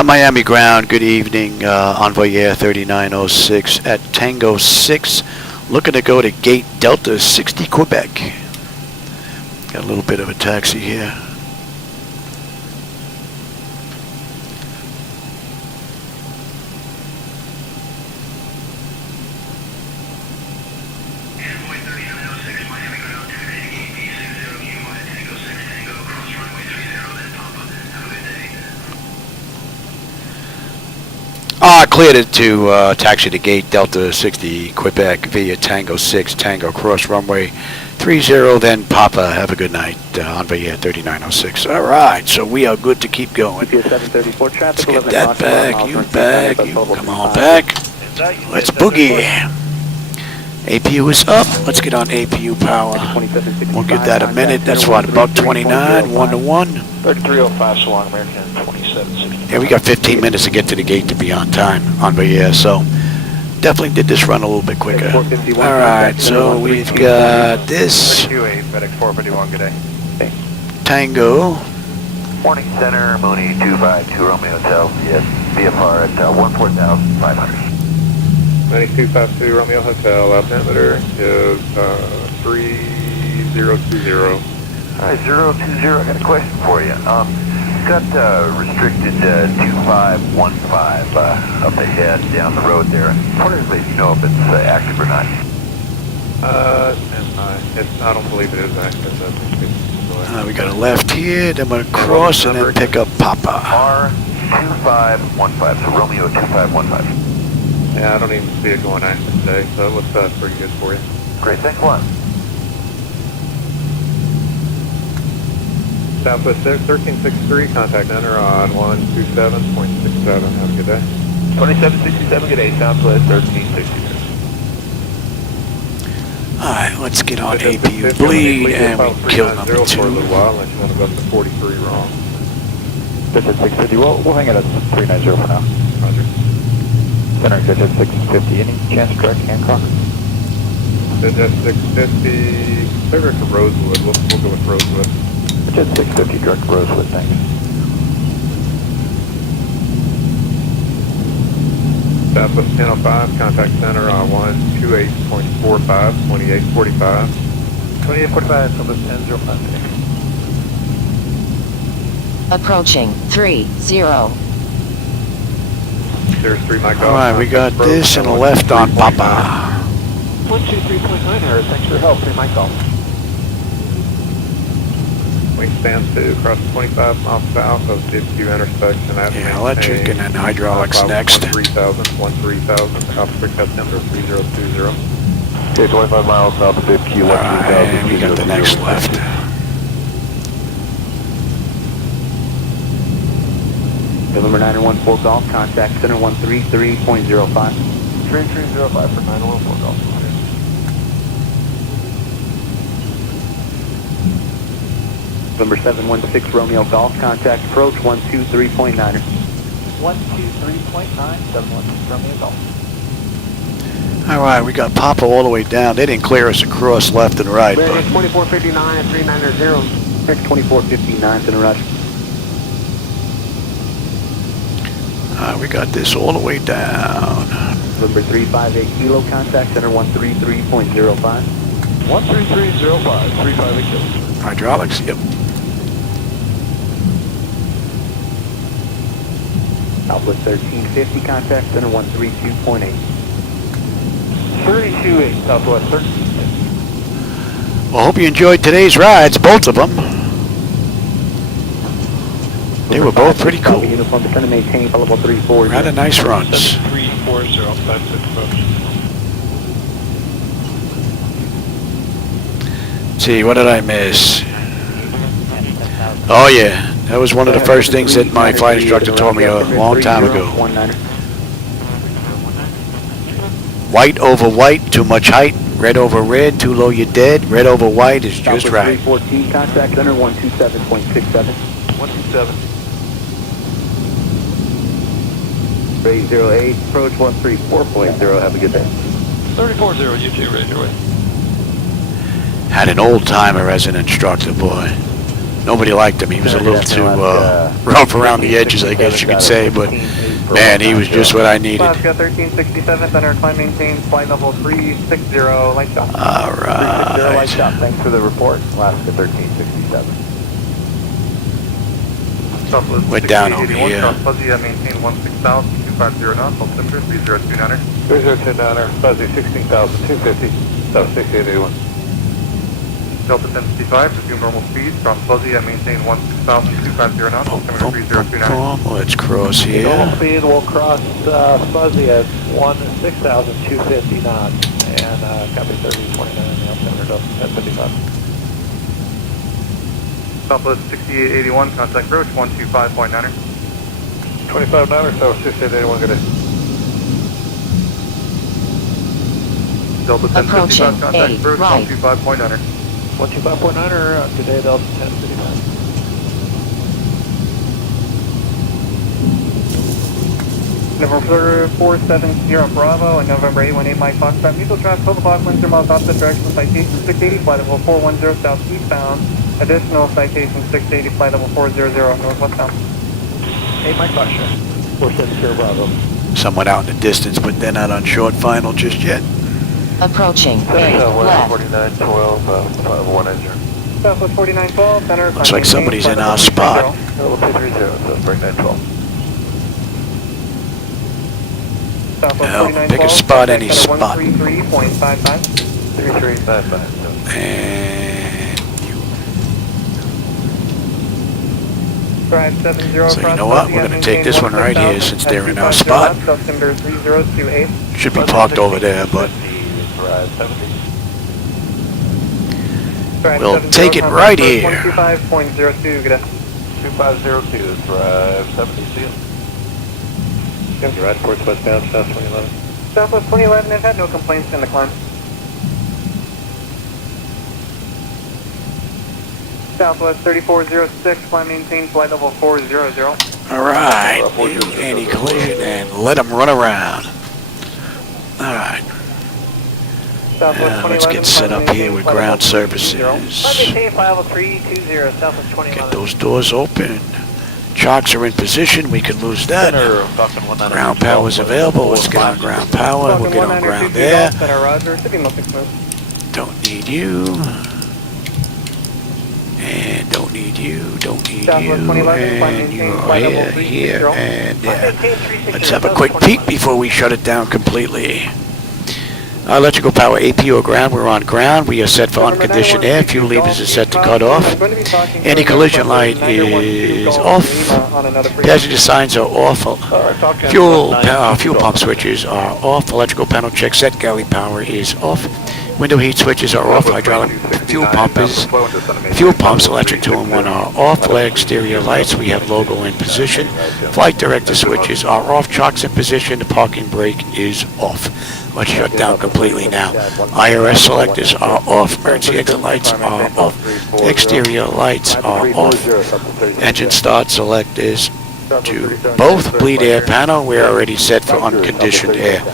Miami ground, good evening. Envoy Air 3906 at Tango 6. Looking to go to gate Delta 60 Quebec. Got a little bit of a taxi here. Cleared it to taxi to gate Delta 60 Quebec via Tango 6 Tango cross runway 30, then Papa. Have a good night. Envoy Air 3906. All right, so we are good to keep going. Let's get that back. You back. You come on back. Let's boogie. APU is up. Let's get on APU power. We'll give that a minute. That's what, about 29, 1 to 1. 3305 Salon American 2760. Yeah, we got 15 minutes to get to the gate to be on time on the air, so definitely did this run a little bit quicker. All right, so we've got this FedEx 451, good day. Tango. Morning Center, Mooney 252 Romeo Hotel, yes, VFR at 14,500. Mooney 252 Romeo Hotel, altimeter is 3020. All right, 020, I got a question for you. Got restricted 2515 up ahead down the road there. I wonder if you know if it's active or not. I don't believe it is active. We got a left here, then we're going to cross and then pick up Papa. R2515, so Romeo 2515. Yeah, I don't even see it going active today, so it looks pretty good for you. Great, thanks a lot. Southwest 1363, contact enter on 127.67. Have a good day. 2767, good day, Southwest 1363. Alright, let's get on APU bleed and we kill number 2. For a little while, unless you want to go up to 43 wrong. Good at 650, we'll hang it at 390 for now. Roger. Center, good at 650, any chance direct Hancock? Good at 650, clear to Rosewood, we'll go with Rosewood. Jet 650 direct Rosewood, thanks. Southwest 1005, contact center on 128.45, 2845. 2845, Southwest 1005. Approaching 30. There's 3 Mike. Alright, we got this and a left on Papa. 123.9 error, thanks for your help, 3 Mike Golf. Wingspan 2, cross 25 miles south of the DCT intersection at electric and then hydraulics next. 13,000, Alpha altimeter 3020. Okay, 25 miles south of DCT, and we got the next left. November 914 Golf, contact center 133.05. 3305 for 914 Golf. November 716 Romeo Golf, contact approach 123.9. 123.9, 716 Romeo Golf. Alright, we got Papa all the way down. They didn't clear us across left and right. But 2459 at 390. 2459 to the rush. we got this all the way down. November 358 Kilo, contact center 133.05. 13305, 358 Kilo. Hydraulics, yep. Southwest 1350, contact center 132.8. 328, Southwest 1350. Well, hope you enjoyed today's rides, both of them. They were both pretty cool. Uniform to maintain level 34. Rather nice runs. 34056. See, what did I miss? Oh yeah, that was one of the first things that my flight instructor told me a long time ago. White over white, too much height. Red over red, too low, you're dead. Red over white is just right. 314, contact center 127.67. 127. 808, approach 134.0. Have a good day. 340, you too, raise your way. Had an old timer as an instructor, boy. Nobody liked him. He was a little too rough around the edges, I guess you could say, but man, he was just what I needed. Alaska 1367, center climb maintain flight level 360, light shot. All 360, light shot. right. Thanks for the report. Alaska 1367. Southwest We're down over 6881, here. Cross Fuzzy, maintain 16,000, 250 knots, altimeter 3029er. 3029er, Fuzzy 16,250, South 6881. Delta 1055, resume normal speed, cross Fuzzy and maintain 16,250 knots, altimeter 3029. Let's cross here. Normal speed will cross Fuzzy at 16,250 knots and copy 3029 and the altimeter Delta 1055. Southwest 6881, contact approach 125.9er. 25.9er, so 6881, good day. Delta 1055, contact approach right. 125.9er. 125.9er, good day, Delta 1055. November 470 Bravo and November 818 Mike Foxtrot. Mutual traffic, total block, winds are miles opposite direction, citation 680, flight level 410 southeastbound. Additional citation 680, flight level 400 northwestbound. 8 Mike Foxtrot, 470 Bravo. Someone out in the distance, but they're not on short final just yet. Approaching 8 left. 4912, flight level 190. Southwest 4912, center. Looks like somebody's in our spot. Level 230, so break 912. Well, pick a spot, any spot. 133.55. 3355. And Drive 70 so you know what? We're going to take this one right here since they're in our spot. Should be parked over there, but we'll take it right here. 125.02, good day. 2502, drive 70, see you. Your ride towards westbound, South 2011. Southwest 2011, they've had no complaints in the climb. Southwest 3406, climb maintain, flight level 400. Alright, anti-collision and let them run around. Alright. Let's get set up here with ground services. Get those doors open. Chocks are in position, we can lose that. Ground power is available, let's get on ground power, we'll get on ground there. Don't need you. And don't need you, don't need you, and you are here, and there. Let's have a quick peek before we shut it down completely. Electrical power AP or ground, we're on ground. We are set for unconditioned air. Fuel levers are set to cut off. Anti-collision light is off. Passenger signs are off. Fuel pump switches are off. Electrical panel check set. Galley power is off. Window heat switches are off. Hydraulic fuel pumps, electric 2-in-1 are off. Flag exterior lights, we have logo in position. Flight director switches are off. Chocks in position. The parking brake is off. Let's shut down completely now. IRS selectors are off. Emergency exit lights are off. Exterior lights are off. Engine start select is to both. Bleed air panel, we're already set for unconditioned air.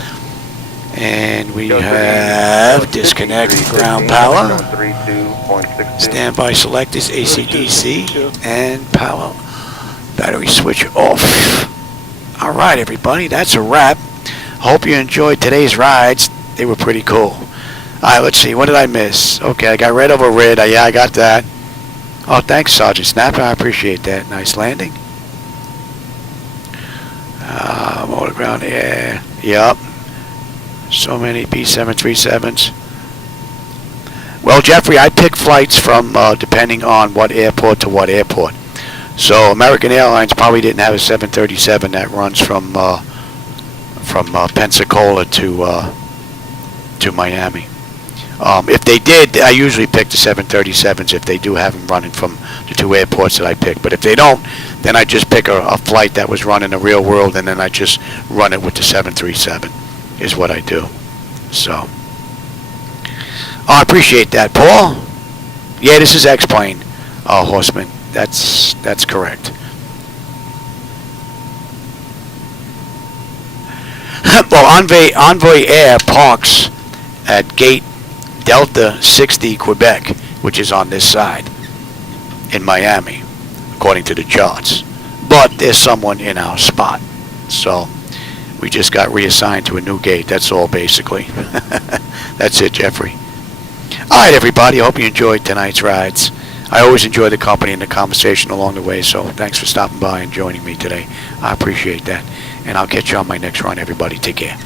And we have disconnect ground power. Standby selectors, AC/DC, and power. Battery switch off. All right, everybody, that's a wrap. Hope you enjoyed today's rides. They were pretty cool. All right, let's see. What did I miss? Okay, I got red over red. Yeah, I got that. Oh, thanks, Sergeant Snapper. I appreciate that. Nice landing. Motor ground air. Yep. So many B737s. Well, Jeffrey, I pick flights from depending on what airport to what airport. So American Airlines probably didn't have a 737 that runs from Pensacola to Miami. If they did, I usually pick the 737s if they do have them running from the two airports that I pick. But if they don't, then I just pick a flight that was run in the real world, and then I just run it with the 737 is what I do. So, I appreciate that, Paul. Yeah, this is X-Plane, Horseman. That's correct. Well, Envoy Air parks at gate Delta 60 Quebec, which is on this side in Miami, according to the charts. But there's someone in our spot, so we just got reassigned to a new gate. That's all, basically. That's it, Jeffrey. All right, everybody. I hope you enjoyed tonight's rides. I always enjoy the company and the conversation along the way, so thanks for stopping by and joining me today. I appreciate that. And I'll catch you on my next run, everybody. Take care.